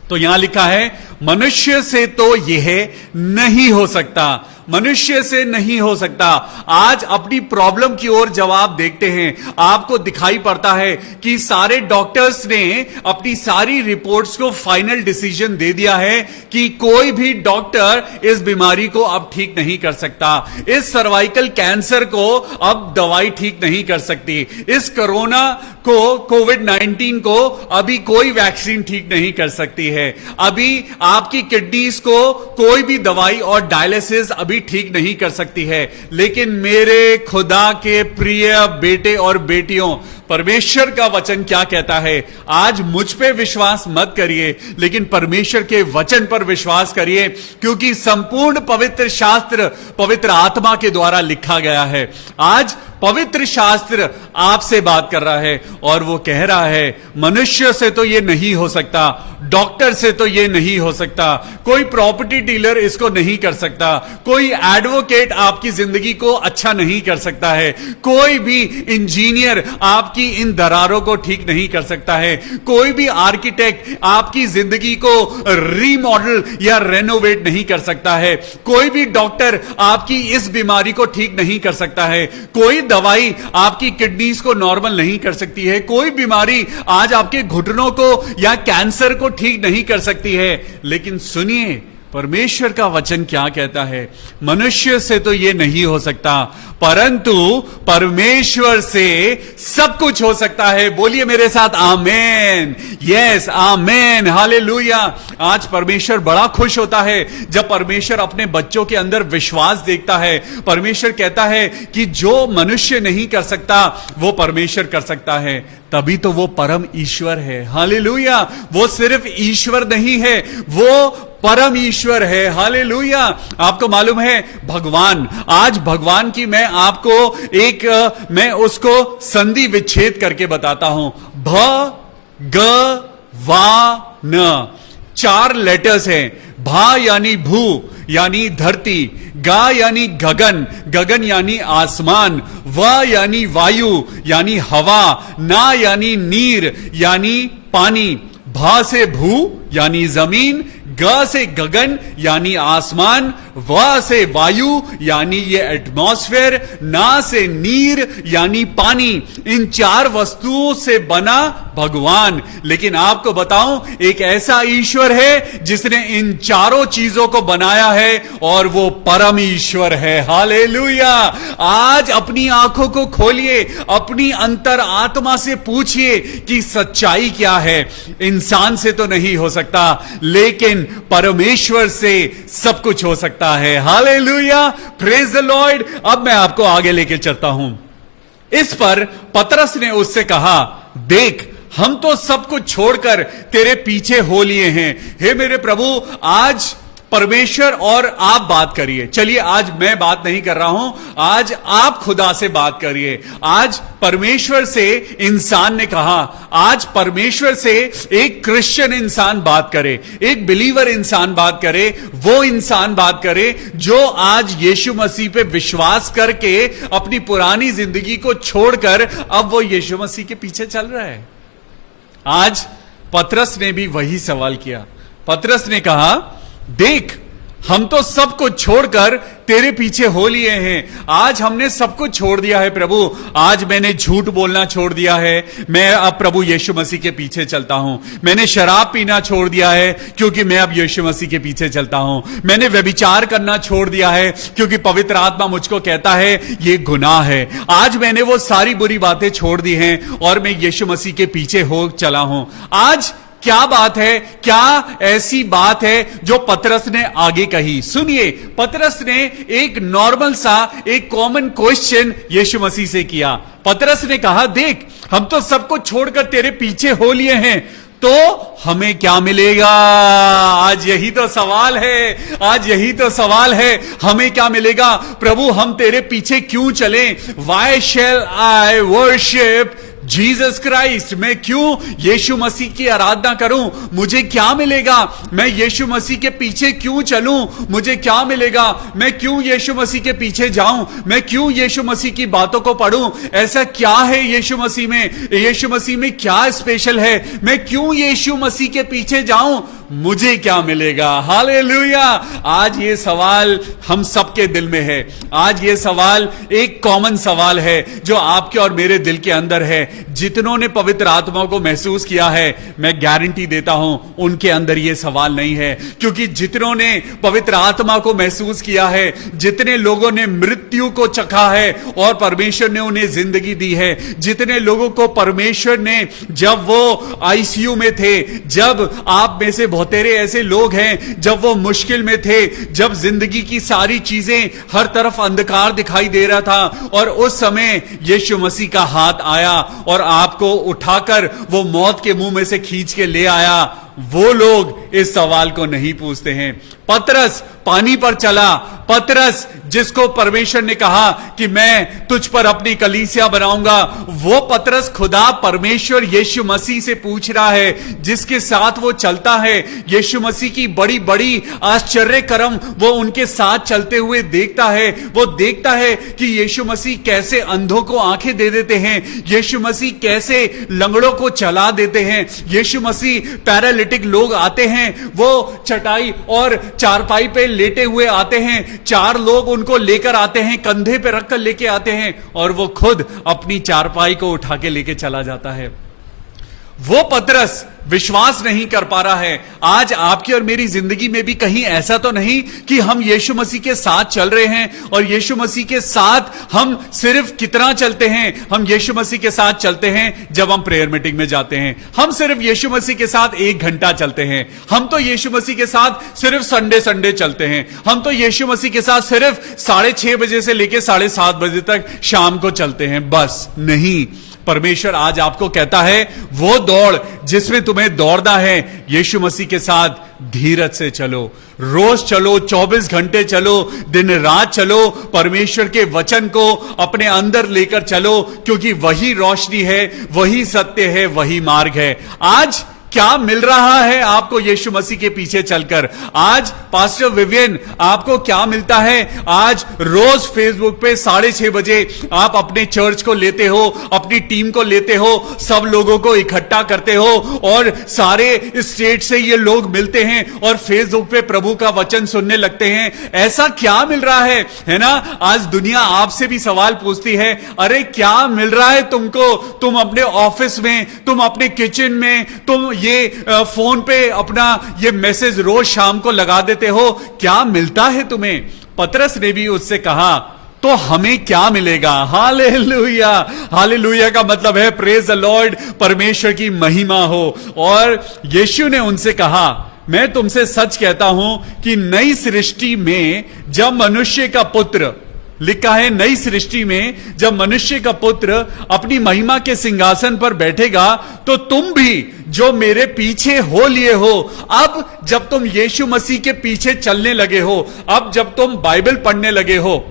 तो यहां लिखा है, मनुष्य से तो यह नहीं हो सकता, मनुष्य से नहीं हो सकता। आज अपनी प्रॉब्लम की ओर जवाब देखते हैं, आपको दिखाई पड़ता है कि सारे डॉक्टर्स ने अपनी सारी रिपोर्ट्स को फाइनल डिसीजन दे दिया है कि कोई भी डॉक्टर इस बीमारी को अब ठीक नहीं कर सकता, इस सर्वाइकल कैंसर को अब दवाई ठीक नहीं कर सकती, इस कोरोना को, कोविड-19 को अभी कोई वैक्सीन ठीक नहीं कर सकती है, अभी आपकी किडनीज को कोई भी दवाई और डायलिसिस अभी ठीक नहीं कर सकती है। लेकिन मेरे खुदा के प्रिय बेटे और बेटियों, परमेश्वर का वचन क्या कहता है, आज मुझ पे विश्वास मत करिए, लेकिन परमेश्वर के वचन पर विश्वास करिए, क्योंकि संपूर्ण पवित्र शास्त्र पवित्र आत्मा के द्वारा लिखा गया है। आज पवित्र शास्त्र आपसे बात कर रहा है और वो कह रहा है मनुष्य से तो ये नहीं हो सकता, डॉक्टर से तो ये नहीं हो सकता, कोई प्रॉपर्टी डीलर इसको नहीं कर सकता, कोई एडवोकेट आपकी जिंदगी को अच्छा नहीं कर सकता है, कोई भी इंजीनियर आपकी इन दरारों को ठीक नहीं कर सकता है, कोई भी आर्किटेक्ट आपकी जिंदगी को रीमॉडल या रेनोवेट नहीं कर सकता है, कोई भी डॉक्टर आपकी इस बीमारी को ठीक नहीं कर सकता है, कोई दवाई आपकी किडनीज को नॉर्मल नहीं कर सकती है, कोई बीमारी आज आपके घुटनों को या कैंसर को ठीक नहीं कर सकती है। लेकिन सुनिए परमेश्वर का वचन क्या कहता है, मनुष्य से तो यह नहीं हो सकता परंतु परमेश्वर से सब कुछ हो सकता है। बोलिए मेरे साथ आमेन, यस आमेन, हालेलुया। आज परमेश्वर बड़ा खुश होता है जब परमेश्वर अपने बच्चों के अंदर विश्वास देखता है। परमेश्वर कहता है कि जो मनुष्य नहीं कर सकता वो परमेश्वर कर सकता है, तभी तो वो परम ईश्वर है। हालेलुया, वो सिर्फ ईश्वर नहीं है, वो परम ईश्वर है। हालेलुया। आपको मालूम है भगवान, आज भगवान की मैं आपको मैं उसको संधि विच्छेद करके बताता हूं। भ ग वा न 4 लेटर्स हैं। भा यानी भू यानी धरती, गा यानी गगन, गगन यानी आसमान, व यानी वायु यानी हवा, ना यानी नीर यानी पानी, भा से भू यानी जमीन, ग से गगन यानी आसमान, व से वायु यानी ये एटमॉस्फेयर, ना से नीर यानी पानी। इन 4 वस्तुओं से बना भगवान। लेकिन आपको बताऊं, एक ऐसा ईश्वर है जिसने इन चारों चीजों को बनाया है और वो परम ईश्वर है। हालेलुया। आज अपनी आंखों को खोलिए, अपनी अंतर आत्मा से पूछिए कि सच्चाई क्या है। इंसान से तो नहीं हो सकता, लेकिन परमेश्वर से सब कुछ हो सकता है। Hallelujah, praise the Lord. अब मैं आपको आगे लेके चलता हूं। इस पर पतरस ने उससे कहा, देख हम तो सब कुछ छोड़कर तेरे पीछे हो लिए हैं। हे मेरे प्रभु, आज परमेश्वर और आप बात करिए। चलिए, आज मैं बात नहीं कर रहा हूं, आज आप खुदा से बात करिए। आज परमेश्वर से इंसान ने कहा, आज परमेश्वर से एक क्रिश्चियन इंसान बात करे, एक बिलीवर इंसान बात करे, वो इंसान बात करे जो आज यीशु मसीह पे विश्वास करके अपनी पुरानी जिंदगी को छोड़कर अब वो यीशु मसीह के पीछे चल रहा है। आज पतरस ने भी वही सवाल किया। पतरस ने कहा, देख हम तो सब कुछ छोड़कर तेरे पीछे हो लिए हैं। आज हमने सब कुछ छोड़ दिया है प्रभु। आज मैंने झूठ बोलना छोड़ दिया है, मैं अब प्रभु यीशु मसीह के पीछे चलता हूं। मैंने शराब पीना छोड़ दिया है क्योंकि मैं अब यीशु मसीह के पीछे चलता हूं। मैंने व्यभिचार करना छोड़ दिया है क्योंकि पवित्र आत्मा मुझको कहता है ये गुनाह है। आज मैंने वो सारी बुरी बातें छोड़ दी हैं और मैं यीशु मसीह के पीछे हो चला हूं। आज क्या बात है, क्या ऐसी बात है जो पतरस ने आगे कही? सुनिए, पतरस ने एक नॉर्मल सा, एक कॉमन क्वेश्चन यीशु मसीह से किया। पतरस ने कहा, देख हम तो सब कुछ छोड़कर तेरे पीछे हो लिए हैं, तो हमें क्या मिलेगा? आज यही तो सवाल है, आज यही तो सवाल है, हमें क्या मिलेगा? प्रभु हम तेरे पीछे क्यों चलें? Why shall I worship Jesus Christ? मैं क्यों यीशु मसीह की आराधना करूं? मुझे क्या मिलेगा? मैं यीशु मसीह के पीछे क्यों चलूं? मुझे क्या मिलेगा? मैं क्यों यीशु मसीह के पीछे जाऊं? मैं क्यों यीशु मसीह की बातों को पढ़ूं? ऐसा क्या है यीशु मसीह में? यीशु मसीह में क्या स्पेशल है? मैं क्यों यीशु मसीह के पीछे जाऊं? मुझे क्या मिलेगा? हालेलुया। आज ये सवाल हम सबके दिल में है। आज ये सवाल एक कॉमन सवाल है जो आपके और मेरे दिल के अंदर है। जितनों ने पवित्र आत्मा को महसूस किया है, मैं गारंटी देता हूं उनके अंदर ये सवाल नहीं है, क्योंकि जितनों ने पवित्र आत्मा को महसूस किया है, जितने लोगों ने मृत्यु को चखा है और परमेश्वर ने उन्हें जिंदगी दी है, जितने लोगों को परमेश्वर ने, जब वो आईसीयू में थे, जब आप में से बहुतेरे ऐसे लोग हैं जब वो मुश्किल में थे, जब जिंदगी की सारी चीजें हर तरफ अंधकार दिखाई दे रहा था, और उस समय यीशु मसीह का हाथ आया और आपको उठाकर वो मौत के मुंह में से खींच के ले आया वो लोग इस सवाल को नहीं पूछते हैं। पतरस पानी पर चला, पतरस जिसको परमेश्वर ने कहा कि मैं तुझ पर अपनी कलीसिया बनाऊंगा, वो पतरस खुदा परमेश्वर यीशु मसीह से पूछ रहा है, जिसके साथ वो चलता है। यीशु मसीह की बड़ी बड़ी आश्चर्य कर्म वो उनके साथ चलते हुए देखता है। वो देखता है कि यीशु मसीह कैसे अंधों को आंखें दे देते हैं, यीशु मसीह कैसे लंगड़ों को चला देते हैं, यीशु मसीह पैरालिटिक लोग आते हैं, वो चटाई और चारपाई पे लेटे हुए आते हैं, 4 लोग उनको लेकर आते हैं, कंधे पे रखकर लेके आते हैं और वो खुद अपनी चारपाई को उठा के लेके चला जाता है। वो पतरस विश्वास नहीं कर पा रहा है। आज आपकी और मेरी जिंदगी में भी कहीं ऐसा तो नहीं कि हम यीशु मसीह के साथ चल रहे हैं और यीशु मसीह के साथ हम सिर्फ कितना चलते हैं? हम यीशु मसीह के साथ चलते हैं जब हम प्रेयर मीटिंग में जाते हैं, हम सिर्फ यीशु मसीह के साथ 1 घंटा चलते हैं, हम तो यीशु मसीह के साथ सिर्फ संडे चलते हैं, हम तो यीशु मसीह के साथ सिर्फ 6:30 बजे से लेकर 7:30 बजे तक शाम को चलते हैं। बस नहीं, परमेश्वर आज आपको कहता है वो दौड़ जिसमें तुम्हें दौड़ना है, यीशु मसीह के साथ धीरज से चलो, रोज चलो, 24 घंटे चलो, दिन रात चलो, परमेश्वर के वचन को अपने अंदर लेकर चलो, क्योंकि वही रोशनी है, वही सत्य है, वही मार्ग है। आज क्या मिल रहा है आपको यीशु मसीह के पीछे चलकर? आज पास्टर विवियन आपको क्या मिलता है? आज रोज फेसबुक पे 6:30 बजे आप अपने चर्च को लेते हो, अपनी टीम को लेते हो, सब लोगों को इकट्ठा करते हो और सारे स्टेट से ये लोग मिलते हैं और फेसबुक पे प्रभु का वचन सुनने लगते हैं। ऐसा क्या मिल रहा है ना? आज दुनिया आपसे भी सवाल पूछती है, अरे क्या मिल रहा है तुमको? तुम अपने ऑफिस में, तुम अपने किचन में, तुम ये फोन पे अपना ये मैसेज रोज शाम को लगा देते हो, क्या मिलता है तुम्हें? पतरस ने भी उससे कहा, तो हमें क्या मिलेगा? हालेलुया, हालेलुया का मतलब है प्रेज द लॉर्ड, परमेश्वर की महिमा हो। और यीशु ने उनसे कहा, मैं तुमसे सच कहता हूं कि नई सृष्टि में जब मनुष्य का पुत्र, लिखा है नई सृष्टि में जब मनुष्य का पुत्र अपनी महिमा के सिंहासन पर बैठेगा, तो तुम भी जो मेरे पीछे हो लिए हो, अब जब तुम यीशु मसीह के पीछे चलने लगे हो, अब जब तुम बाइबल पढ़ने लगे हो,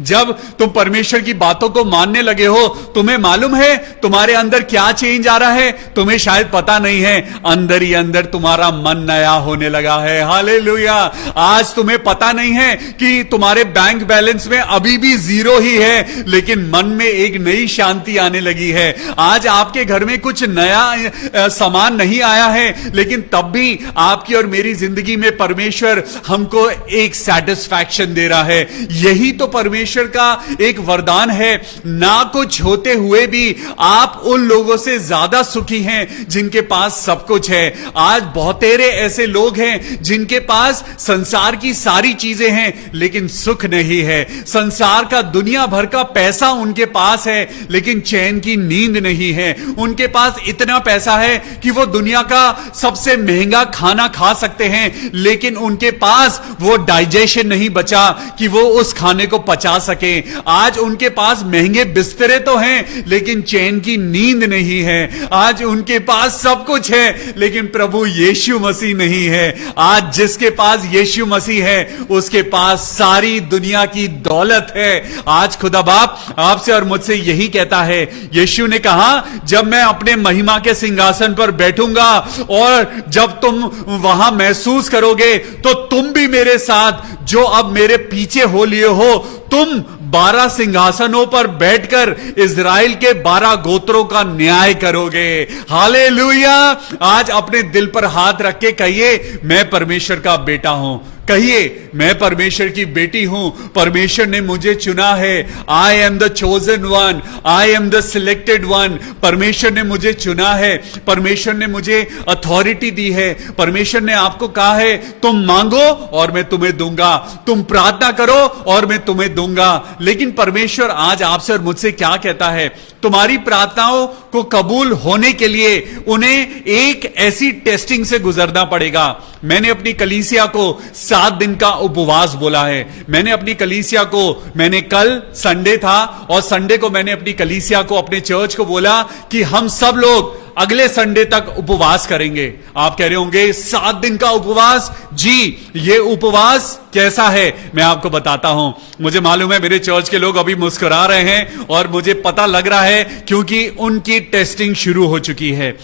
जब तुम परमेश्वर की बातों को मानने लगे हो, तुम्हें मालूम है तुम्हारे अंदर क्या चेंज आ रहा है? तुम्हें शायद पता नहीं है, अंदर ही अंदर तुम्हारा मन नया होने लगा है। हालेलुया। आज तुम्हें पता नहीं है कि तुम्हारे बैंक बैलेंस में अभी भी 0 ही है, लेकिन मन में एक नई शांति आने लगी है। आज आपके घर में कुछ नया सामान नहीं आया है, लेकिन तब भी आपकी और मेरी जिंदगी में परमेश्वर हमको एक सैटिस्फैक्शन दे रहा है। यही तो परमेश्वर का एक वरदान है। ना कुछ होते हुए भी आप उन लोगों से ज्यादा सुखी हैं जिनके पास सब कुछ है। आज बहुतेरे ऐसे लोग हैं जिनके पास संसार की सारी चीजें हैं, लेकिन सुख नहीं है। संसार का दुनिया भर का पैसा उनके पास है, लेकिन चैन की नींद नहीं है। उनके पास इतना पैसा है कि वो दुनिया का सबसे महंगा खाना खा सकते हैं, लेकिन उनके पास वो डाइजेशन नहीं बचा कि वो उस खाने को पचा सके। आज उनके पास महंगे बिस्तरे तो हैं, लेकिन चैन की नींद नहीं है। आज उनके पास सब कुछ है, लेकिन प्रभु यीशु मसीह नहीं है। आज जिसके पास यीशु मसीह है, उसके पास सारी दुनिया की दौलत है। आज खुदा बाप आपसे और मुझसे यही कहता है। यीशु ने कहा, जब मैं अपने महिमा के सिंहासन पर बैठूंगा और जब तुम वहां महसूस करोगे, तो तुम भी मेरे साथ जो अब मेरे पीछे हो लिए हो, तुम 12 सिंहासनों पर बैठकर इजराइल के 12 गोत्रों का न्याय करोगे। हालेलुया। आज अपने दिल पर हाथ रख के कहिए, मैं परमेश्वर का बेटा हूं। कहिए, मैं परमेश्वर की बेटी हूं, परमेश्वर ने मुझे चुना है। I am the chosen one, I am the selected one. परमेश्वर ने मुझे चुना है, परमेश्वर ने मुझे अथॉरिटी दी है। परमेश्वर ने आपको कहा है, तुम मांगो और मैं तुम्हें दूंगा, तुम प्रार्थना करो और मैं तुम्हें दूंगा। लेकिन परमेश्वर आज आपसे और मुझसे क्या कहता है? तुम्हारी प्रार्थनाओं को कबूल होने के लिए उन्हें एक ऐसी टेस्टिंग से गुजरना पड़ेगा। मैंने अपनी कलीसिया को 7 दिन का उपवास बोला है। मैंने अपनी कलीसिया को, मैंने कल संडे था और संडे को मैंने अपनी कलीसिया को, अपने चर्च को बोला कि हम सब लोग अगले संडे तक उपवास करेंगे। आप कह रहे होंगे 7 दिन का उपवास? जी, ये उपवास कैसा है मैं आपको बताता हूं। मुझे मालूम है मेरे चर्च के लोग अभी मुस्कुरा रहे हैं और मुझे पता लग रहा है क्योंकि उनकी टेस्टिंग शुरू हो चुकी है।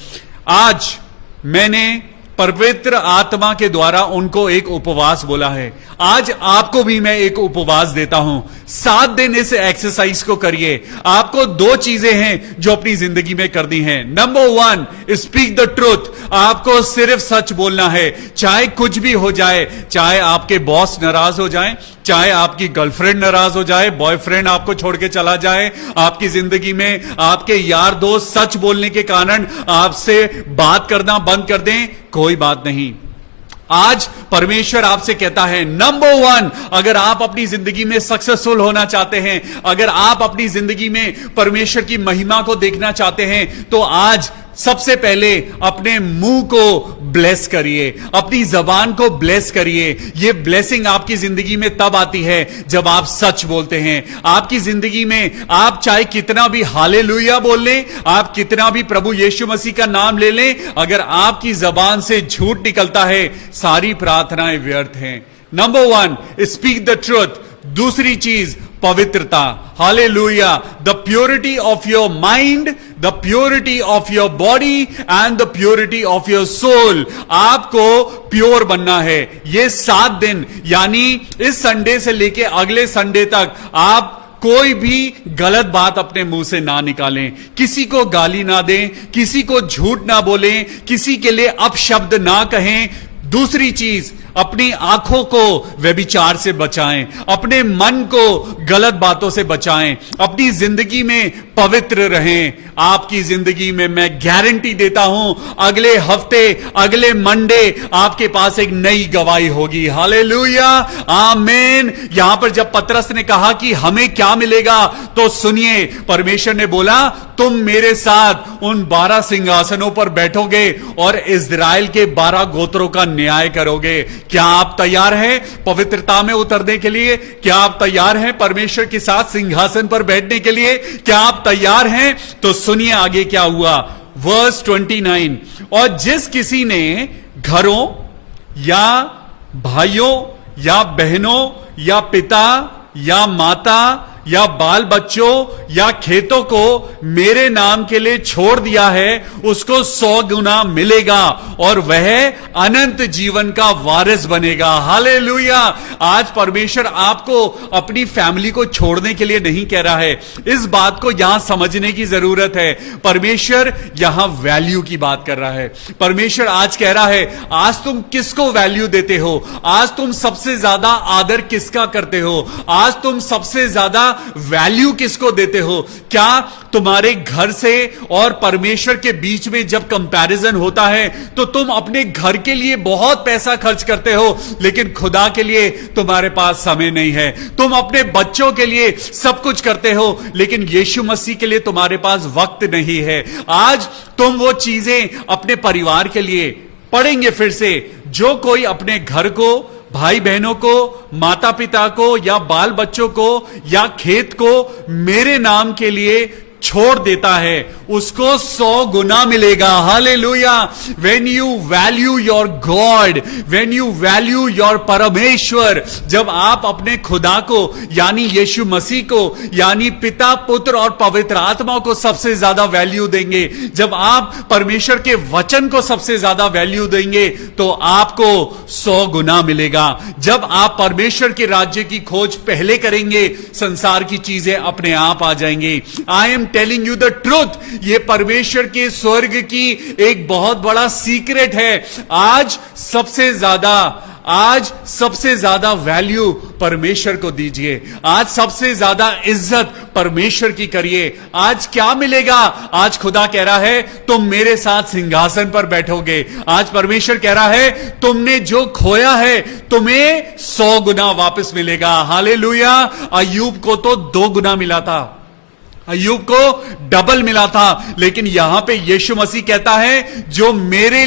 आज मैंने पवित्र आत्मा के द्वारा उनको एक उपवास बोला है। आज आपको भी मैं एक उपवास देता हूं। 7 दिन इस एक्सरसाइज को करिए। आपको 2 चीजें हैं जो अपनी जिंदगी में करनी है। Number 1, speak the truth. आपको सिर्फ सच बोलना है, चाहे कुछ भी हो जाए, चाहे आपके बॉस नाराज हो जाए, चाहे आपकी गर्लफ्रेंड नाराज हो जाए, बॉयफ्रेंड आपको छोड़ के चला जाए, आपकी जिंदगी में आपके यार दोस्त सच बोलने के कारण आपसे बात करना बंद कर दें, कोई बात नहीं। आज परमेश्वर आपसे कहता है नंबर 1, अगर आप अपनी जिंदगी में सक्सेसफुल होना चाहते हैं, अगर आप अपनी जिंदगी में परमेश्वर की महिमा को देखना चाहते हैं, तो आज सबसे पहले अपने मुंह को ब्लेस करिए, अपनी जबान को ब्लेस करिए। ये ब्लेसिंग आपकी जिंदगी में तब आती है जब आप सच बोलते हैं। आपकी जिंदगी में आप चाहे कितना भी हालेलुया बोल लें, आप कितना भी प्रभु यीशु मसीह का नाम ले लें, अगर आपकी जबान से झूठ निकलता है, सारी प्रार्थनाएं व्यर्थ हैं। Number 1, speak the truth. दूसरी चीज, पवित्रता। Hallelujah. The purity of your mind, the purity of your body and the purity of your soul. आपको प्योर बनना है। ये 7 दिन, यानी इस संडे से लेके अगले संडे तक आप कोई भी गलत बात अपने मुंह से ना निकालें, किसी को गाली ना दें, किसी को झूठ ना बोलें, किसी के लिए अपशब्द ना कहें। दूसरी चीज, अपनी आंखों को व्यभिचार से बचाएं, अपने मन को गलत बातों से बचाएं, अपनी जिंदगी में पवित्र रहें। आपकी जिंदगी में मैं गारंटी देता हूं अगले हफ्ते, अगले मंडे आपके पास एक नई गवाही होगी। हालेलुया, आमीन। यहां पर जब पतरस ने कहा कि हमें क्या मिलेगा, तो सुनिए, परमेश्वर ने बोला तुम मेरे साथ उन 12 सिंहासनों पर बैठोगे और इस्राएल के 12 गोत्रों का न्याय करोगे। क्या आप तैयार हैं पवित्रता में उतरने के लिए? क्या आप तैयार हैं परमेश्वर के साथ सिंहासन पर बैठने के लिए? क्या आप तैयार हैं? तो सुनिए आगे क्या हुआ। वर्स 29, और जिस किसी ने घरों या भाइयों या बहनों या पिता या माता या बाल बच्चों या खेतों को मेरे नाम के लिए छोड़ दिया है, उसको 100 गुना मिलेगा और वह अनंत जीवन का वारिस बनेगा। हालेलुया। आज परमेश्वर आपको अपनी फैमिली को छोड़ने के लिए नहीं कह रहा है। इस बात को यहां समझने की जरूरत है। परमेश्वर यहां वैल्यू की बात कर रहा है। परमेश्वर आज कह रहा है, आज तुम किसको वैल्यू देते हो? आज तुम सबसे ज्यादा आदर किसका करते हो? आज तुम सबसे ज्यादा वैल्यू किसको देते हो? क्या तुम्हारे घर से और परमेश्वर के बीच में जब कंपैरिजन होता है तो तुम अपने घर के लिए बहुत पैसा खर्च करते हो, लेकिन खुदा के लिए तुम्हारे पास समय नहीं है। तुम अपने बच्चों के लिए सब कुछ करते हो, लेकिन यीशु मसीह के लिए तुम्हारे पास वक्त नहीं है। आज तुम वो चीजें अपने परिवार के लिए पढ़ेंगे। फिर से, जो कोई अपने घर को, भाई बहनों को, माता पिता को या बाल बच्चों को या खेत को मेरे नाम के लिए छोड़ देता है, उसको 100 गुना मिलेगा। Hallelujah. When you value your God, when you value your परमेश्वर, जब आप अपने खुदा को यानी यीशु मसीह को यानी पिता, पुत्र और पवित्र आत्मा को सबसे ज्यादा वैल्यू देंगे, जब आप परमेश्वर के वचन को सबसे ज्यादा वैल्यू देंगे, तो आपको 100 गुना मिलेगा। जब आप परमेश्वर के राज्य की खोज पहले करेंगे, संसार की चीजें अपने आप आ जाएंगी। I am telling you the truth. ये परमेश्वर के स्वर्ग की एक बहुत बड़ा सीक्रेट है। आज सबसे ज्यादा वैल्यू परमेश्वर को दीजिए। आज सबसे ज्यादा इज्जत परमेश्वर की करिए। आज क्या मिलेगा? आज खुदा कह रहा है तुम मेरे साथ सिंहासन पर बैठोगे। आज परमेश्वर कह रहा है तुमने जो खोया है तुम्हें 100 गुना वापस मिलेगा। हालेलुया। अय्यूब को तो 2 गुना मिला था। अय्यूब को डबल मिला था, लेकिन यहां पे यीशु मसीह कहता है जो मेरे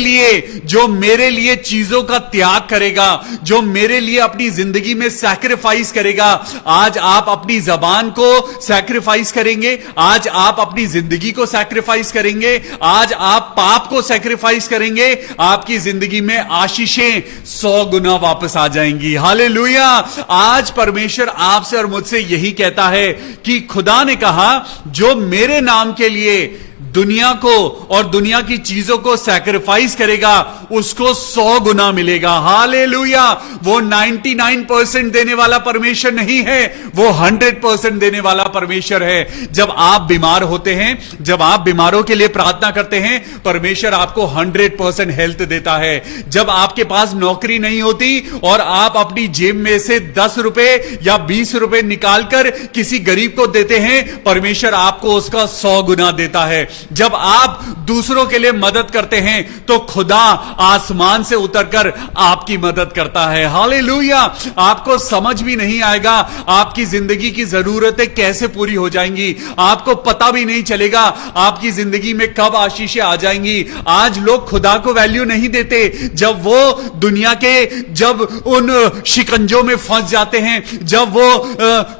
लिए चीजों का त्याग करेगा, जो मेरे लिए अपनी जिंदगी में सैक्रिफाइस करेगा। आज आप अपनी जबान को सैक्रिफाइस करेंगे, आज आप अपनी जिंदगी को सैक्रिफाइस करेंगे, आज आप पाप को सैक्रिफाइस करेंगे, आपकी जिंदगी में आशीषें 100 गुना वापस आ जाएंगी। हालेलुया। आज परमेश्वर आपसे और मुझसे यही कहता है कि खुदा ने कहा जो मेरे नाम के लिए दुनिया को और दुनिया की चीजों को सैक्रिफाइस करेगा उसको 100 गुना मिलेगा। हालेलुया। वो 99% देने वाला परमेश्वर नहीं है, वो 100% देने वाला परमेश्वर है। जब आप बीमार होते हैं, जब आप बीमारों के लिए प्रार्थना करते हैं, परमेश्वर आपको 100% हेल्थ देता है। जब आपके पास नौकरी नहीं होती और आप अपनी जेब में से 10 रुपए या 20 रुपए निकालकर किसी गरीब को देते हैं, परमेश्वर आपको उसका 100 गुना देता है। जब आप दूसरों के लिए मदद करते हैं तो खुदा आसमान से उतरकर आपकी मदद करता है। हालेलुया। आपको समझ भी नहीं आएगा आपकी जिंदगी की जरूरतें कैसे पूरी हो जाएंगी, आपको पता भी नहीं चलेगा आपकी जिंदगी में कब आशीषें आ जाएंगी। आज लोग खुदा को वैल्यू नहीं देते, जब वो दुनिया के जब उन शिकंजों में फंस जाते हैं, जब वो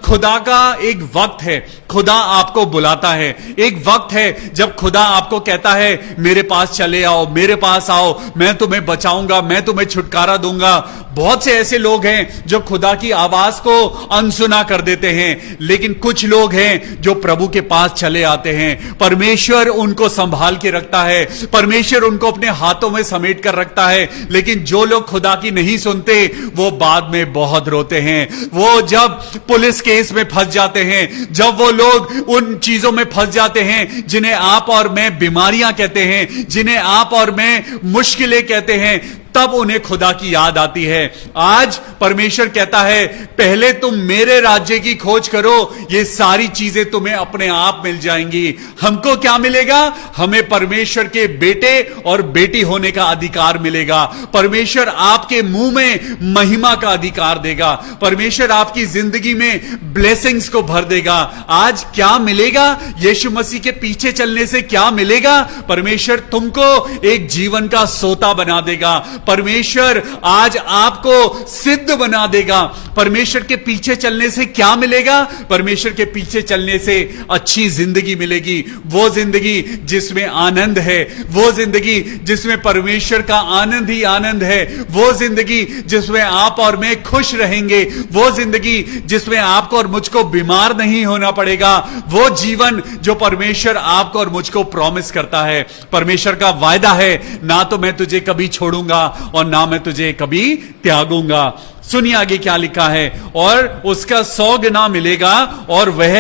खुदा का एक वक्त है, खुदा आपको बुलाता है, एक वक्त है जब खुदा आपको कहता है मेरे पास चले आओ, मेरे पास आओ, मैं तुम्हें बचाऊंगा, मैं तुम्हें छुटकारा दूंगा। बहुत से ऐसे लोग हैं जो खुदा की आवाज को अनसुना कर देते हैं, लेकिन कुछ लोग हैं जो प्रभु के पास चले आते हैं। परमेश्वर उनको संभाल के रखता है, परमेश्वर उनको अपने हाथों में समेट कर रखता है। लेकिन जो लोग खुदा की नहीं सुनते वो बाद में बहुत रोते हैं। वो जब पुलिस केस में फंस जाते हैं, जब वो लोग उन चीजों में फंस जाते हैं जिन्हें आप और मैं बीमारियां कहते हैं, जिन्हें आप और मैं मुश्किलें कहते हैं, तब उन्हें खुदा की याद आती है। आज परमेश्वर कहता है पहले तुम मेरे राज्य की खोज करो, ये सारी चीजें तुम्हें अपने आप मिल जाएंगी। हमको क्या मिलेगा? हमें परमेश्वर के बेटे और बेटी होने का अधिकार मिलेगा। परमेश्वर आपके मुंह में महिमा का अधिकार देगा, परमेश्वर आपकी जिंदगी में ब्लेसिंग्स को भर देगा। आज क्या मिलेगा? यीशु मसीह के पीछे चलने से क्या मिलेगा? परमेश्वर तुमको एक जीवन का सोता बना देगा, परमेश्वर आज आपको सिद्ध बना देगा। परमेश्वर के पीछे चलने से क्या मिलेगा? परमेश्वर के पीछे चलने से अच्छी जिंदगी मिलेगी, वो जिंदगी जिसमें आनंद है, वो जिंदगी जिसमें परमेश्वर का आनंद ही आनंद है, वो जिंदगी जिसमें आप और मैं खुश रहेंगे, वो जिंदगी जिसमें आपको और मुझको बीमार नहीं होना पड़ेगा, वो जीवन जो परमेश्वर आपको और मुझको प्रॉमिस करता है। परमेश्वर का वायदा है ना तो मैं तुझे कभी छोड़ूंगा और ना मैं तुझे कभी त्यागूंगा। सुनिए आगे क्या लिखा है, और उसका 100 गुना मिलेगा और वह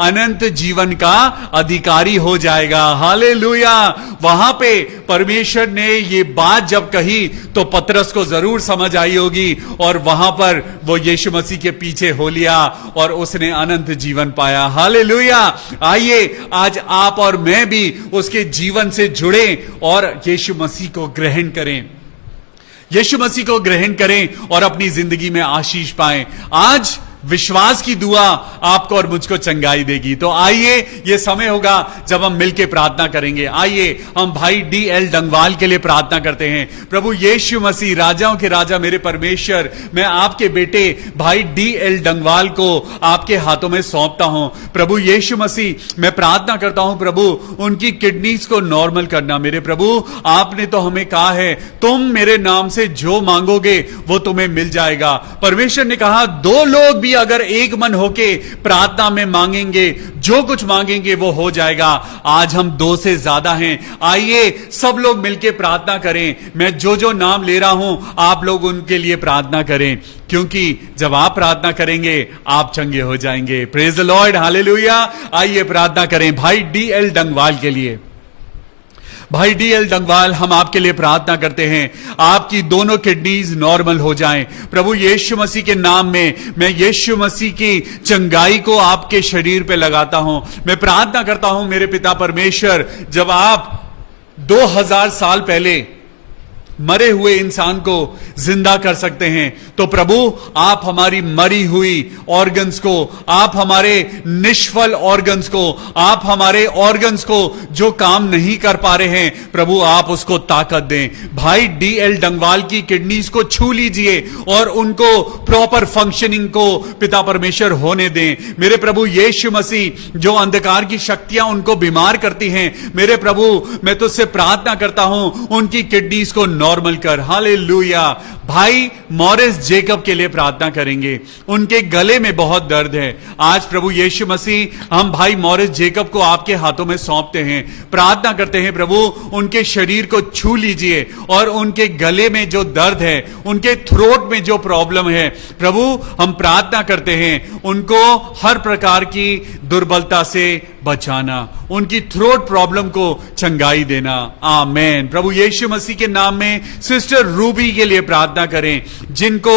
अनंत जीवन का अधिकारी हो जाएगा। हालेलुया। वहां पे परमेश्वर ने ये बात जब कही तो पतरस को जरूर समझ आई होगी, और वहां पर वो यीशु मसीह के पीछे हो लिया और उसने अनंत जीवन पाया। हालेलुया। आइए आज आप और मैं भी उसके जीवन से जुड़े और यीशु मसीह को ग्रहण करें, यीशु मसीह को ग्रहण करें और अपनी जिंदगी में आशीष पाएं। आज विश्वास की दुआ आपको और मुझको चंगाई देगी। तो आइए ये समय होगा जब हम मिलकर प्रार्थना करेंगे। आइए हम भाई DL डंगवाल के लिए प्रार्थना करते हैं। प्रभु यीशु मसीह, राजाओं के राजा मेरे परमेश्वर, मैं आपके बेटे भाई DL डंगवाल को आपके हाथों में सौंपता हूं। प्रभु यीशु मसीह, मैं प्रार्थना करता हूं प्रभु उनकी किडनीज को नॉर्मल करना। मेरे प्रभु आपने तो हमें कहा है तुम मेरे नाम से जो मांगोगे वो तुम्हें मिल जाएगा। परमेश्वर ने कहा 2 लोग अगर एक मन होके प्रार्थना में मांगेंगे, जो कुछ मांगेंगे वो हो जाएगा। आज हम 2 से ज्यादा हैं। आइए सब लोग मिलकर प्रार्थना करें। मैं जो जो नाम ले रहा हूं आप लोग उनके लिए प्रार्थना करें, क्योंकि जब आप प्रार्थना करेंगे आप चंगे हो जाएंगे। Praise the Lord. हालेलुया। आइए प्रार्थना करें भाई DL डंगवाल के लिए। भाई DL डंगवाल, हम आपके लिए प्रार्थना करते हैं आपकी दोनों किडनीज नॉर्मल हो जाएं। प्रभु यीशु मसीह के नाम में मैं यीशु मसीह की चंगाई को आपके शरीर पे लगाता हूं। मैं प्रार्थना करता हूं मेरे पिता परमेश्वर, जब आप 2000 साल पहले मरे हुए इंसान को जिंदा कर सकते हैं। तो प्रभु आप हमारी मरी हुई ऑर्गन्स को, आप हमारे निष्फल ऑर्गन्स को, आप हमारे ऑर्गन्स को जो काम नहीं कर पा रहे हैं, प्रभु आप उसको ताकत दें। भाई DL डंगवाल की किडनीज को छू लीजिए और उनको प्रॉपर फंक्शनिंग को पिता परमेश्वर होने दें। मेरे प्रभु यीशु मसीह, जो अंधकार की शक्तियां उनको बीमार करती हैं, मेरे प्रभु मैं तुझसे प्रार्थना करता हूं उनकी किडनीज को नॉर्मल कर। हालेलुया। भाई मॉरिस जेकब के लिए प्रार्थना करेंगे, उनके गले में बहुत दर्द है। आज प्रभु यीशु मसीह हम भाई मॉरिस जेकब को आपके हाथों में सौंपते हैं, प्रार्थना करते हैं प्रभु उनके शरीर को छू लीजिए और उनके गले में जो दर्द है, उनके थ्रोट में जो प्रॉब्लम है, प्रभु हम प्रार्थना करते हैं उनको हर प्रकार की दुर्बलता से बचाना, उनकी थ्रोट प्रॉब्लम को चंगाई देना। आमेन। प्रभु यीशु मसीह के नाम में सिस्टर रूबी के लिए प्रार्थना करें जिनको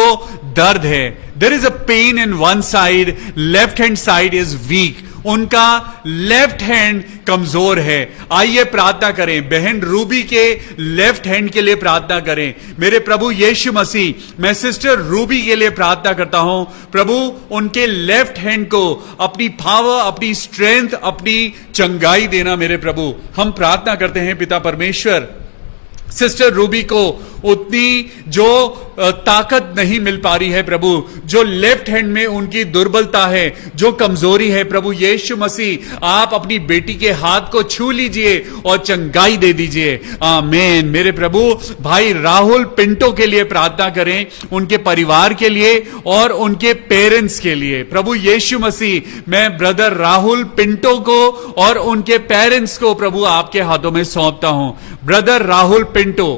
दर्द है। There is a pain in one side, left hand side is weak, उनका लेफ्ट हैंड कमजोर है। आइए प्रार्थना करें, बहन रूबी के लेफ्ट हैंड के लिए प्रार्थना करें। मेरे प्रभु यीशु मसीह, मैं सिस्टर रूबी के लिए प्रार्थना करता हूं, प्रभु उनके लेफ्ट हैंड को अपनी पावर, अपनी स्ट्रेंथ, अपनी चंगाई देना। मेरे प्रभु हम प्रार्थना करते हैं पिता परमेश्वर, सिस्टर रूबी को उतनी जो ताकत नहीं मिल पा रही है प्रभु, जो लेफ्ट हैंड में उनकी दुर्बलता है, जो कमजोरी है, प्रभु यीशु मसीह आप अपनी बेटी के हाथ को छू लीजिए और चंगाई दे दीजिए। आमीन। मेरे प्रभु भाई राहुल पिंटो के लिए प्रार्थना करें, उनके परिवार के लिए और उनके पेरेंट्स के लिए। प्रभु यीशु मसीह मैं ब्रदर राहुल पिंटो को और उनके पेरेंट्स को प्रभु आपके हाथों में सौंपता हूं। ब्रदर राहुल पिंटो,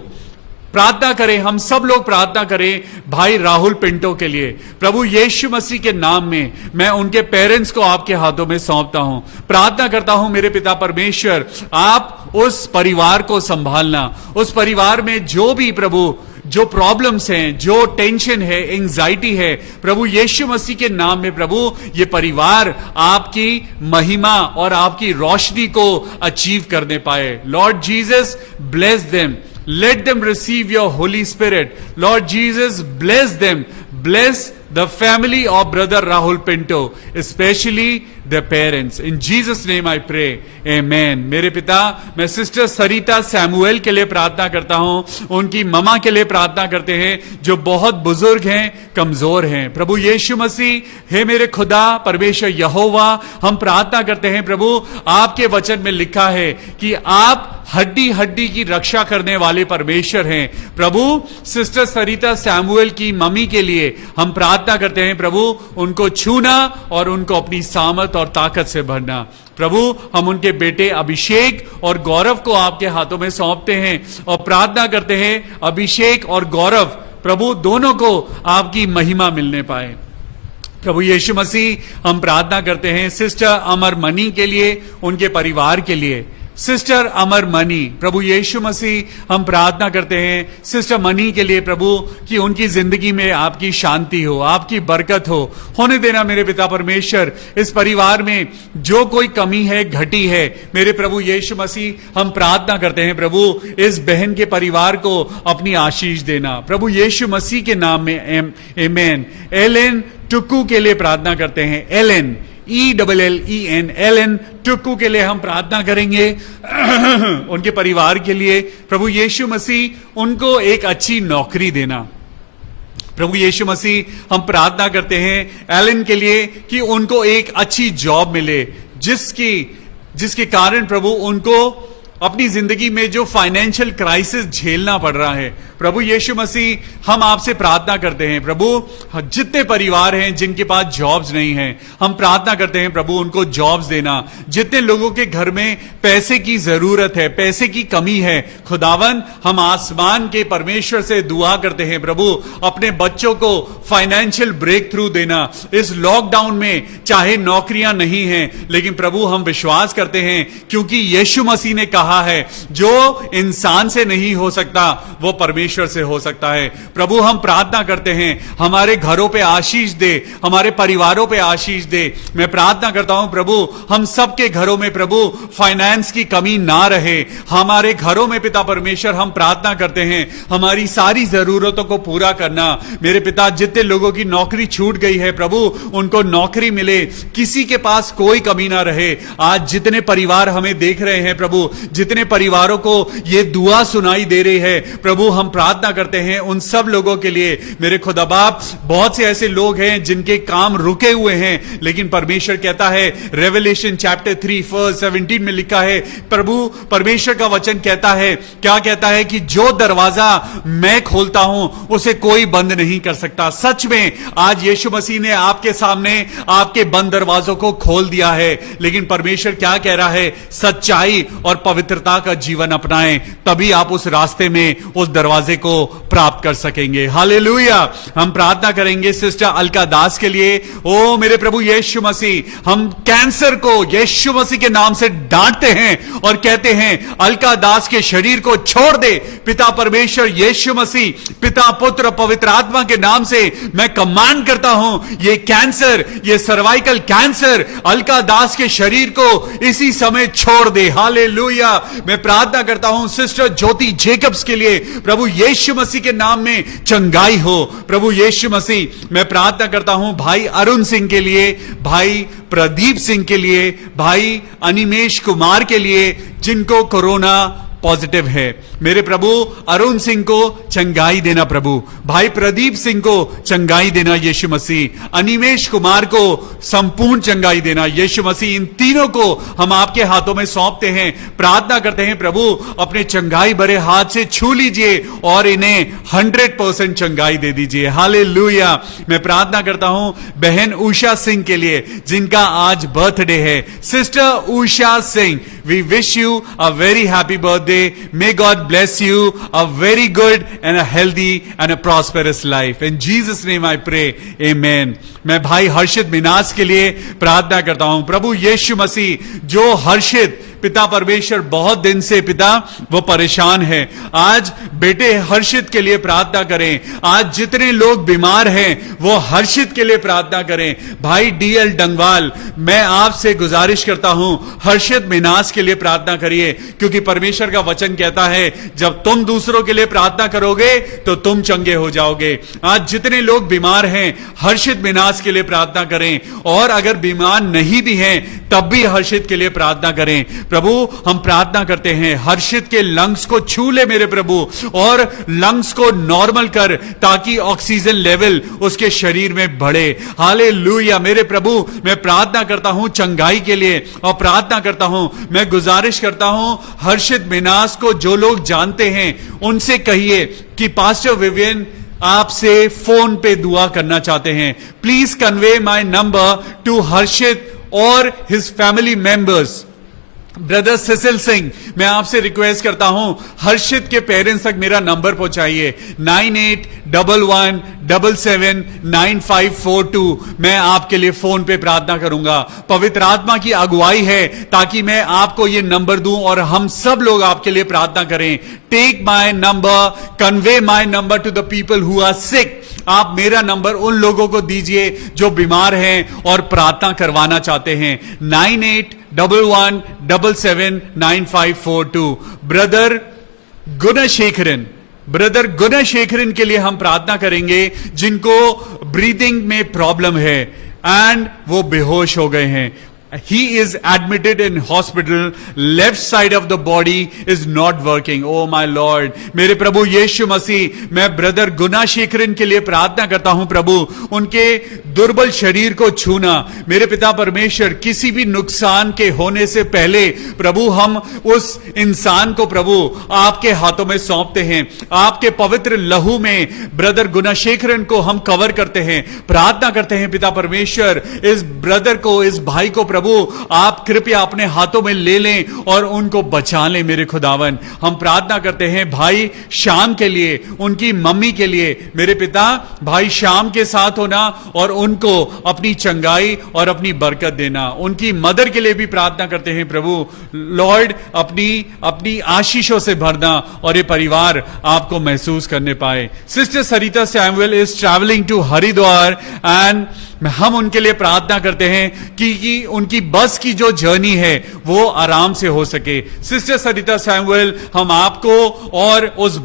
प्रार्थना करें, हम सब लोग प्रार्थना करें भाई राहुल पिंटो के लिए। प्रभु यीशु मसीह के नाम में मैं उनके पेरेंट्स को आपके हाथों में सौंपता हूं। प्रार्थना करता हूं मेरे पिता परमेश्वर, आप उस परिवार को संभालना, उस परिवार में जो भी प्रभु जो प्रॉब्लम्स हैं, जो टेंशन है, एंजाइटी है, प्रभु यीशु मसीह के नाम में प्रभु ये परिवार आपकी महिमा और आपकी रोशनी को अचीव करने पाए। Lord Jesus bless them, let them receive your Holy Spirit. Lord Jesus, bless them. Bless the family of brother Rahul Pinto, especially their parents. In Jesus name I pray. Amen. मेरे पिता, मैं सिस्टर सरिता सैमुएल के लिए प्रार्थना करता हूं, उनकी ममा के लिए प्रार्थना करते हैं जो बहुत बुजुर्ग हैं, कमजोर हैं। प्रभु यीशु मसीह, हे मेरे खुदा परमेश्वर यहोवा, हम प्रार्थना करते हैं प्रभु, आपके वचन में लिखा है कि आप हड्डी हड्डी की रक्षा करने वाले परमेश्वर हैं। प्रभु सिस्टर सरिता सैमुएल की मम्मी के लिए हम प्रार्थना करते हैं प्रभु, उनको छूना और उनको अपनी सामर्थ और ताकत से भरना। प्रभु हम उनके बेटे अभिषेक और गौरव को आपके हाथों में सौंपते हैं और प्रार्थना करते हैं अभिषेक और गौरव प्रभु दोनों को आपकी महिमा मिलने पाए। प्रभु यीशु मसीह हम प्रार्थना करते हैं सिस्टर अमर मनी के लिए, उनके परिवार के लिए। सिस्टर अमर मनी, प्रभु यीशु मसीह हम प्रार्थना करते हैं सिस्टर मनी के लिए प्रभु कि उनकी जिंदगी में आपकी शांति हो, आपकी बरकत हो, होने देना मेरे पिता परमेश्वर। इस परिवार में जो कोई कमी है, घटी है, मेरे प्रभु यीशु मसीह हम प्रार्थना करते हैं प्रभु इस बहन के परिवार को अपनी आशीष देना, प्रभु यीशु मसीह के नाम में। आमीन। एलेन टुक्कू के लिए प्रार्थना करते हैं, एलेन ELLEN, एलन टुक्कू के लिए हम प्रार्थना करेंगे उनके परिवार के लिए। प्रभु यीशु मसीह उनको एक अच्छी नौकरी देना। प्रभु यीशु मसीह हम प्रार्थना करते हैं एलन के लिए कि उनको एक अच्छी जॉब मिले, जिसके कारण प्रभु उनको अपनी जिंदगी में जो फाइनेंशियल क्राइसिस झेलना पड़ रहा है, प्रभु यीशु मसीह हम आपसे प्रार्थना करते हैं प्रभु जितने परिवार हैं जिनके पास जॉब्स नहीं हैं, हम प्रार्थना करते हैं प्रभु उनको जॉब्स देना। जितने लोगों के घर में पैसे की जरूरत है, पैसे की कमी है, खुदावन हम आसमान के परमेश्वर से दुआ करते हैं प्रभु अपने बच्चों को फाइनेंशियल ब्रेक थ्रू देना। इस लॉकडाउन में चाहे नौकरियां नहीं हैं, लेकिन प्रभु हम विश्वास करते हैं क्योंकि यीशु मसीह ने कहा है जो इंसान से नहीं हो सकता वो परमेश्वर परमेश्वर से हो सकता है। प्रभु हम प्रार्थना करते हैं हमारे घरों पे आशीष दे, हमारे परिवारों पे आशीष दे। मैं प्रार्थना करता हूं प्रभु हम सबके घरों में प्रभु फाइनेंस की कमी ना रहे। हमारे घरों में पिता परमेश्वर हम प्रार्थना करते हैं हमारी सारी जरूरतों को पूरा करना। मेरे पिता जितने लोगों की नौकरी छूट गई है प्रभु उनको नौकरी मिले, किसी के पास कोई कमी ना रहे। आज जितने परिवार हमें देख रहे हैं प्रभु, जितने परिवारों को ये दुआ सुनाई दे रही है प्रभु, हम प्रार्थना करते हैं उन सब लोगों के लिए। मेरे खुदा बाप बहुत से ऐसे लोग हैं जिनके काम रुके हुए हैं, लेकिन परमेश्वर कहता है रेवलेशन चैप्टर 3 वर्स 17 में लिखा है, प्रभु परमेश्वर का वचन कहता है, क्या कहता है कि जो दरवाजा मैं खोलता हूं उसे कोई बंद नहीं कर सकता। सच में आज यीशु मसीह ने आपके सामने आपके बंद दरवाजों को खोल दिया है, लेकिन परमेश्वर क्या कह रहा है, सच्चाई और पवित्रता का जीवन अपनाएं, तभी आप उस रास्ते में उस दरवाजे को प्राप्त कर सकेंगे। हालेलुया। हम प्रार्थना करेंगे सिस्टर अलका दास के लिए। ओ मेरे प्रभु यीशु मसीह, हम कैंसर को यीशु मसीह के नाम से डांटते हैं और कहते हैं अलका दास के शरीर को छोड़ दे। पिता परमेश्वर यीशु मसीह, पिता पुत्र पवित्र आत्मा के नाम से मैं कमांड करता हूं, ये कैंसर, ये सर्वाइकल कैंसर अलका दास के शरीर को इसी समय छोड़ दे। हालेलुया। मैं प्रार्थना करता हूं सिस्टर ज्योति जेकब्स के लिए, प्रभु यीशु मसीह के नाम में चंगाई हो। प्रभु यीशु मसीह, मैं प्रार्थना करता हूं भाई अरुण सिंह के लिए, भाई प्रदीप सिंह के लिए, भाई अनिमेश कुमार के लिए जिनको कोरोना पॉजिटिव है। मेरे प्रभु अरुण सिंह को चंगाई देना प्रभु, भाई प्रदीप सिंह को चंगाई देना यीशु मसीह, अनिमेश कुमार को संपूर्ण चंगाई देना यीशु मसीह। इन तीनों को हम आपके हाथों में सौंपते हैं, प्रार्थना करते हैं प्रभु अपने चंगाई भरे हाथ से छू लीजिए और इन्हें 100% चंगाई दे दीजिए। हालेलुया। मैं प्रार्थना करता हूं बहन उषा सिंह के लिए जिनका आज बर्थडे है। Sister Usha Singh, we wish you a very happy birthday. May God bless you a very good and a healthy and a prosperous life. In Jesus' name I pray. Amen. मैं भाई हर्षित मिनास के लिए प्रार्थना करता हूं। प्रभु यीशु मसीह, जो हर्षित पिता परमेश्वर बहुत दिन से पिता वो परेशान है, आज बेटे हर्षित के लिए प्रार्थना करें। आज जितने लोग बीमार हैं वो हर्षित के लिए प्रार्थना करें। भाई डीएल डंगवाल, मैं आपसे गुजारिश करता हूं हर्षित मिनास के लिए प्रार्थना करिए, क्योंकि परमेश्वर का वचन कहता है जब तुम दूसरों के लिए प्रार्थना करोगे तो तुम चंगे हो जाओगे। आज जितने लोग बीमार हैं हर्षित मिनास के लिए प्रार्थना करें, और अगर बीमार नहीं भी हैं तब भी हर्षित के लिए प्रार्थना करें। प्रभु हम प्रार्थना करते हैं हर्षित के लंग्स को छू ले मेरे प्रभु, और लंग्स को नॉर्मल कर ताकि ऑक्सीजन लेवल उसके शरीर में बढ़े। हालेलुया। मेरे प्रभु मैं प्रार्थना करता हूं चंगाई के लिए, और प्रार्थना करता हूं, मैं गुजारिश करता हूं हर्षित मिनास को जो लोग जानते हैं उनसे कहिए कि पास्टर विवियन आपसे फोन पे दुआ करना चाहते हैं। Please convey my number to Harshit और his family members. Brother Cecil Singh, मैं आपसे रिक्वेस्ट करता हूं हर्षित के पेरेंट्स तक मेरा नंबर पहुंचाइए 9811779542। मैं आपके लिए फोन पे प्रार्थना करूंगा। पवित्र आत्मा की अगुवाई है ताकि मैं आपको ये नंबर दूं और हम सब लोग आपके लिए प्रार्थना करें। Take my number, convey my number to the people who are sick. आप मेरा नंबर उन लोगों को दीजिए जो बीमार हैं और प्रार्थना करवाना चाहते हैं। 9811779542। ब्रदर गुणशेखरन के लिए हम प्रार्थना करेंगे जिनको ब्रीदिंग में प्रॉब्लम है एंड वो बेहोश हो गए हैं। He is admitted in hospital. Left side of the body is not working. Oh my Lord. मेरे प्रभु यीशु मसीह, मैं ब्रदर गुणाशेखरन के लिए प्रार्थना करता हूं प्रभु, उनके दुर्बल शरीर को छूना। मेरे पिता परमेश्वर, किसी भी नुकसान के होने से पहले प्रभु हम उस इंसान को प्रभु आपके हाथों में सौंपते हैं। आपके पवित्र लहू में ब्रदर गुणाशेखरन को हम कवर करते हैं। प्रार्थना करते हैं पिता परमेश्वर, इस ब्रदर को, इस भाई को प्रभु प्रभु आप कृपया अपने हाथों में ले लें और उनको बचा लें मेरे खुदावन। हम प्रार्थना करते हैं भाई श्याम के लिए, उनकी मम्मी के लिए मेरे पिता, भाई श्याम के साथ होना और उनको अपनी चंगाई और अपनी बरकत देना। उनकी मदर के लिए भी प्रार्थना करते हैं प्रभु, लॉर्ड अपनी आशीषों से भरना और ये परिवार आपको महसूस करने पाए। Sister Sarita Samuel is travelling to Haridwar and हम उनके लिए प्रार्थना करते हैं कि उनकी बस की जो जर्नी है वो आराम से हो सके। सिस्टर सरिता सैमुअल, हम आपको और उस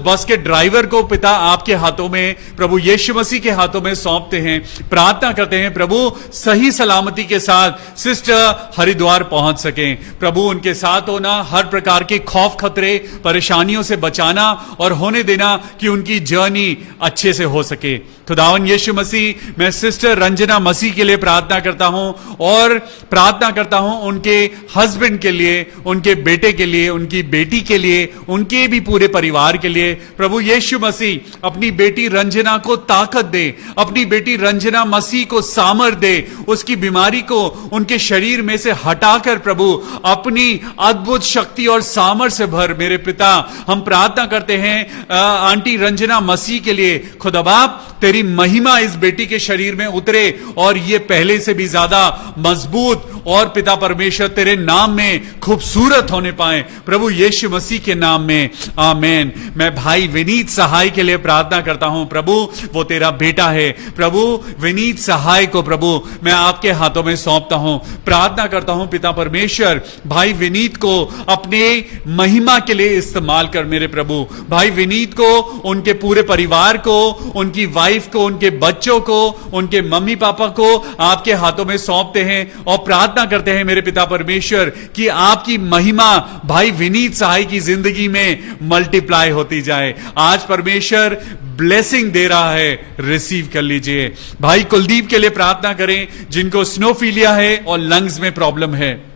बस के ड्राइवर को पिता आपके हाथों में, प्रभु यीशु मसीह के हाथों में सौंपते हैं। प्रार्थना करते हैं प्रभु सही सलामती के साथ सिस्टर हरिद्वार पहुंच सकें। प्रभु उनके साथ होना, हर प्रकार के खौफ खतरे परेशानियों से बचाना और होने देना कि उनकी जर्नी अच्छे से हो सके। खुदावन यीशु मसीह, मैं सिस्टर रंजना मसीह के लिए प्रार्थना करता हूं और प्रार्थना करता हूं उनके हस्बैंड के लिए, उनके बेटे के लिए, उनकी बेटी के लिए, उनके भी पूरे परिवार के लिए। प्रभु यीशु मसीह अपनी बेटी रंजना को ताकत दे, अपनी बेटी रंजना मसीह को सामर्थ दे, उसकी बीमारी को उनके शरीर में से हटाकर प्रभु अपनी अद्भुत शक्ति और सामर्थ से भर मेरे पिता। हम प्रार्थना करते हैं आंटी रंजना मसीह के लिए, खुदा बाप तेरी महिमा इस बेटी के शरीर में उतरे और ये पहले से भी ज्यादा मजबूत और पिता परमेश्वर तेरे नाम में खूबसूरत होने पाए, प्रभु यीशु मसीह के नाम में, आमेन। मैं भाई विनीत सहाय के लिए प्रार्थना करता हूं प्रभु, वो तेरा बेटा है प्रभु। विनीत सहाय को प्रभु मैं आपके हाथों में सौंपता हूं। प्रार्थना करता हूं पिता परमेश्वर भाई विनीत को अपने महिमा के लिए इस्तेमाल कर मेरे प्रभु। भाई विनीत को, उनके पूरे परिवार को, उनकी वाइफ को, उनके बच्चों को, उनके मम्मी पापा को आपके हाथों में सौंपते हैं और प्रार्थना करते हैं मेरे पिता परमेश्वर कि आपकी महिमा भाई विनीत सहाय की जिंदगी में मल्टीप्लाई होती जाए। आज परमेश्वर ब्लेसिंग दे रहा है, रिसीव कर लीजिए। भाई कुलदीप के लिए प्रार्थना करें जिनको स्नोफीलिया है और लंग्स में प्रॉब्लम है।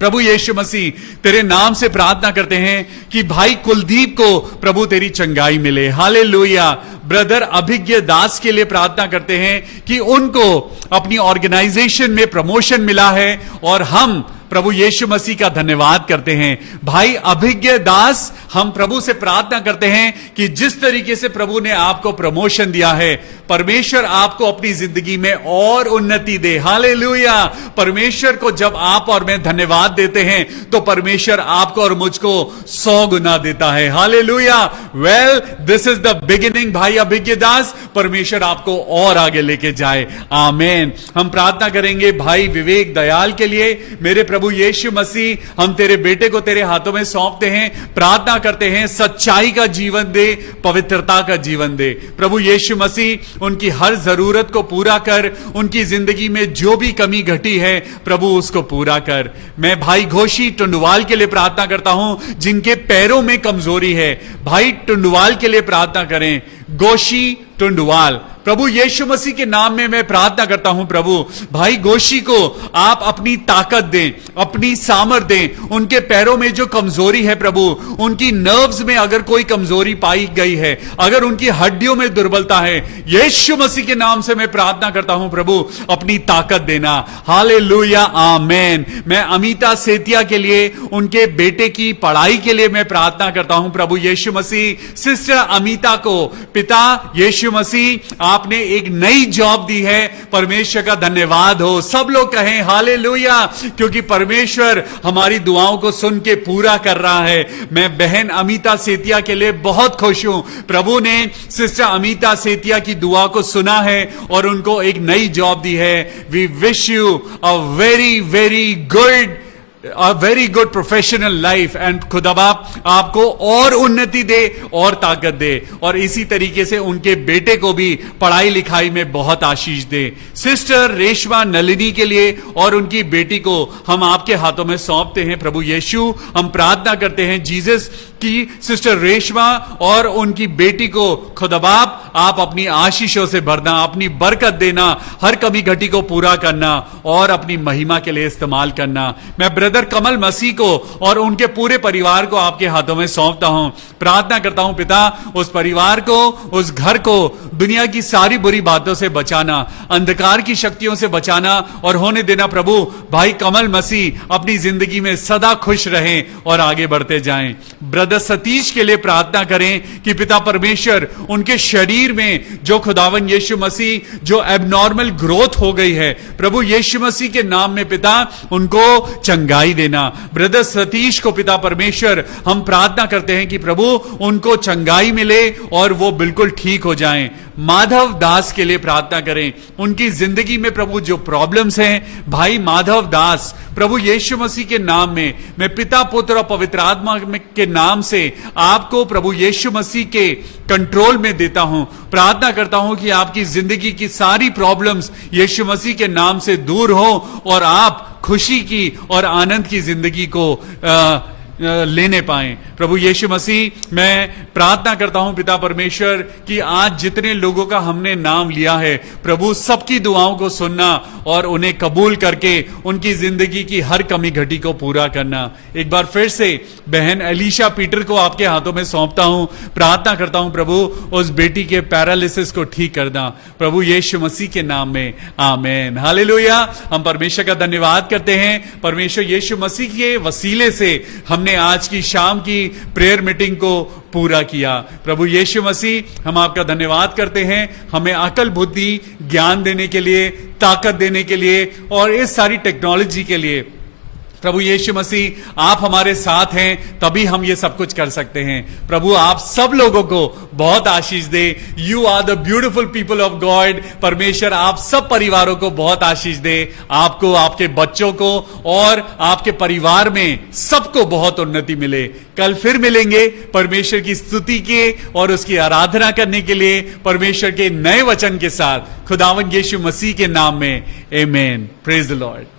प्रभु यीशु मसीह तेरे नाम से प्रार्थना करते हैं कि भाई कुलदीप को प्रभु तेरी चंगाई मिले, हालेलुया। ब्रदर अभिज्ञ दास के लिए प्रार्थना करते हैं कि उनको अपनी ऑर्गेनाइजेशन में प्रमोशन मिला है और हम प्रभु यीशु मसीह का धन्यवाद करते हैं। भाई अभिज्ञ दास, हम प्रभु से प्रार्थना करते हैं कि जिस तरीके से प्रभु ने आपको प्रमोशन दिया है, परमेश्वर आपको अपनी जिंदगी में और उन्नति दे, हालेलुया। परमेश्वर को जब आप और मैं धन्यवाद देते हैं तो परमेश्वर आपको और मुझको 100 गुना देता है, hallelujah. Well, this is the beginning भाई अभिज्ञ दास, परमेश्वर आपको और आगे लेके जाए, आमेन। हम प्रार्थना करेंगे भाई विवेक दयाल के लिए। मेरे प्रभु यीशु मसीह, हम तेरे बेटे को तेरे हाथों में सौंपते हैं, प्रार्थना करते हैं सच्चाई का जीवन दे, पवित्रता का जीवन दे। प्रभु यीशु मसीह उनकी हर जरूरत को पूरा कर, उनकी जिंदगी में जो भी कमी घटी है प्रभु उसको पूरा कर। मैं भाई घोषी टुंडवाल के लिए प्रार्थना करता हूं जिनके पैरों में कमजोरी है, भाई टुंडवाल के लिए प्रार्थना करें। गोशी टुंडवाल, प्रभु यीशु मसीह के नाम में मैं प्रार्थना करता हूं प्रभु भाई गोशी को आप अपनी ताकत दें, अपनी सामर्थ दें। उनके पैरों में जो कमजोरी है प्रभु, उनकी नर्व्स में अगर कोई कमजोरी पाई गई है, अगर उनकी हड्डियों में दुर्बलता है, यीशु मसीह के नाम से मैं प्रार्थना करता हूं प्रभु अपनी ताकत देना, हालेलुया, आमेन। मैं अमिता सेतिया के लिए, उनके बेटे की पढ़ाई के लिए मैं प्रार्थना करता हूं प्रभु यीशु मसीह। सिस्टर अमिता को पिता यीशु मसीह आपने एक नई जॉब दी है, परमेश्वर का धन्यवाद हो। सब लोग कहें हालेलुया, क्योंकि परमेश्वर हमारी दुआओं को सुन के पूरा कर रहा है। मैं बहन अमिता सेतिया के लिए बहुत खुश हूं, प्रभु ने सिस्टर अमिता सेतिया की दुआ को सुना है और उनको एक नई जॉब दी है। We wish you a very very good professional life and खुदा बाप आपको और उन्नति दे और ताकत दे और इसी तरीके से उनके बेटे को भी पढ़ाई लिखाई में बहुत आशीष दे। सिस्टर रेशमा नलिनी के लिए और उनकी बेटी को हम आपके हाथों में सौंपते हैं प्रभु यीशु। हम प्रार्थना करते हैं जीसस कि सिस्टर रेशमा और उनकी बेटी को खुदा बाप आप अपनी आशीषों से भरना, अपनी बरकत देना, हर कमी घटी को पूरा करना और अपनी महिमा के लिए इस्तेमाल करना। मैं ब्रदर कमल मसीह को और उनके पूरे परिवार को आपके हाथों में सौंपता हूं। प्रार्थना करता हूं पिता, उस परिवार को, उस घर को दुनिया की सारी बुरी बातों से बचाना, अंधकार की शक्तियों से बचाना और होने देना प्रभु भाई कमल मसीह अपनी जिंदगी में सदा खुश रहें और आगे बढ़ते जाएं। ब्रदर सतीश के लिए प्रार्थना करें कि पिता परमेश्वर उनके शरीर में जो खुदावन यीशु मसीह जो एबनॉर्मल ग्रोथ हो गई है, प्रभु यीशु मसीह के नाम में पिता उनको चंगाई देना। ब्रदर सतीश को पिता परमेश्वर हम प्रार्थना करते हैं कि प्रभु उनको चंगाई मिले और वो बिल्कुल ठीक हो जाएं। माधव दास के लिए प्रार्थना करें, उनकी जिंदगी में प्रभु जो प्रॉब्लम्स हैं, भाई माधव दास प्रभु यीशु मसीह के नाम में मैं पिता पुत्र और पवित्र आत्मा के नाम से आपको प्रभु यीशु मसीह के कंट्रोल में देता हूं। प्रार्थना करता हूं कि आपकी जिंदगी की सारी प्रॉब्लम्स यीशु मसीह के नाम से दूर हो और आप खुशी की और आनंद की जिंदगी को लेने पाएं। प्रभु यीशु मसीह मैं प्रार्थना करता हूं पिता परमेश्वर कि आज जितने लोगों का हमने नाम लिया है प्रभु सबकी दुआओं को सुनना और उन्हें कबूल करके उनकी जिंदगी की हर कमी घटी को पूरा करना। एक बार फिर से बहन एलिशा पीटर को आपके हाथों में सौंपता हूं। प्रार्थना करता हूं प्रभु उस बेटी के पैरालिसिस को ठीक करना प्रभु यीशु मसीह के नाम में, आमेन, हालेलुया। हम परमेश्वर का धन्यवाद करते हैं। परमेश्वर यीशु मसीह के वसीले से हमने आज की शाम की प्रेयर मीटिंग को पूरा किया। प्रभु यीशु मसीह हम आपका धन्यवाद करते हैं, हमें अकल बुद्धि ज्ञान देने के लिए, ताकत देने के लिए और इस सारी टेक्नोलॉजी के लिए। प्रभु यीशु मसीह आप हमारे साथ हैं तभी हम ये सब कुछ कर सकते हैं। प्रभु आप सब लोगों को बहुत आशीष दे। You are the beautiful people of God. परमेश्वर आप सब परिवारों को बहुत आशीष दे, आपको, आपके बच्चों को और आपके परिवार में सबको बहुत उन्नति मिले। कल फिर मिलेंगे परमेश्वर की स्तुति के और उसकी आराधना करने के लिए परमेश्वर के नए वचन के साथ खुदावन यीशु मसीह के नाम में, आमेन। Praise the Lord.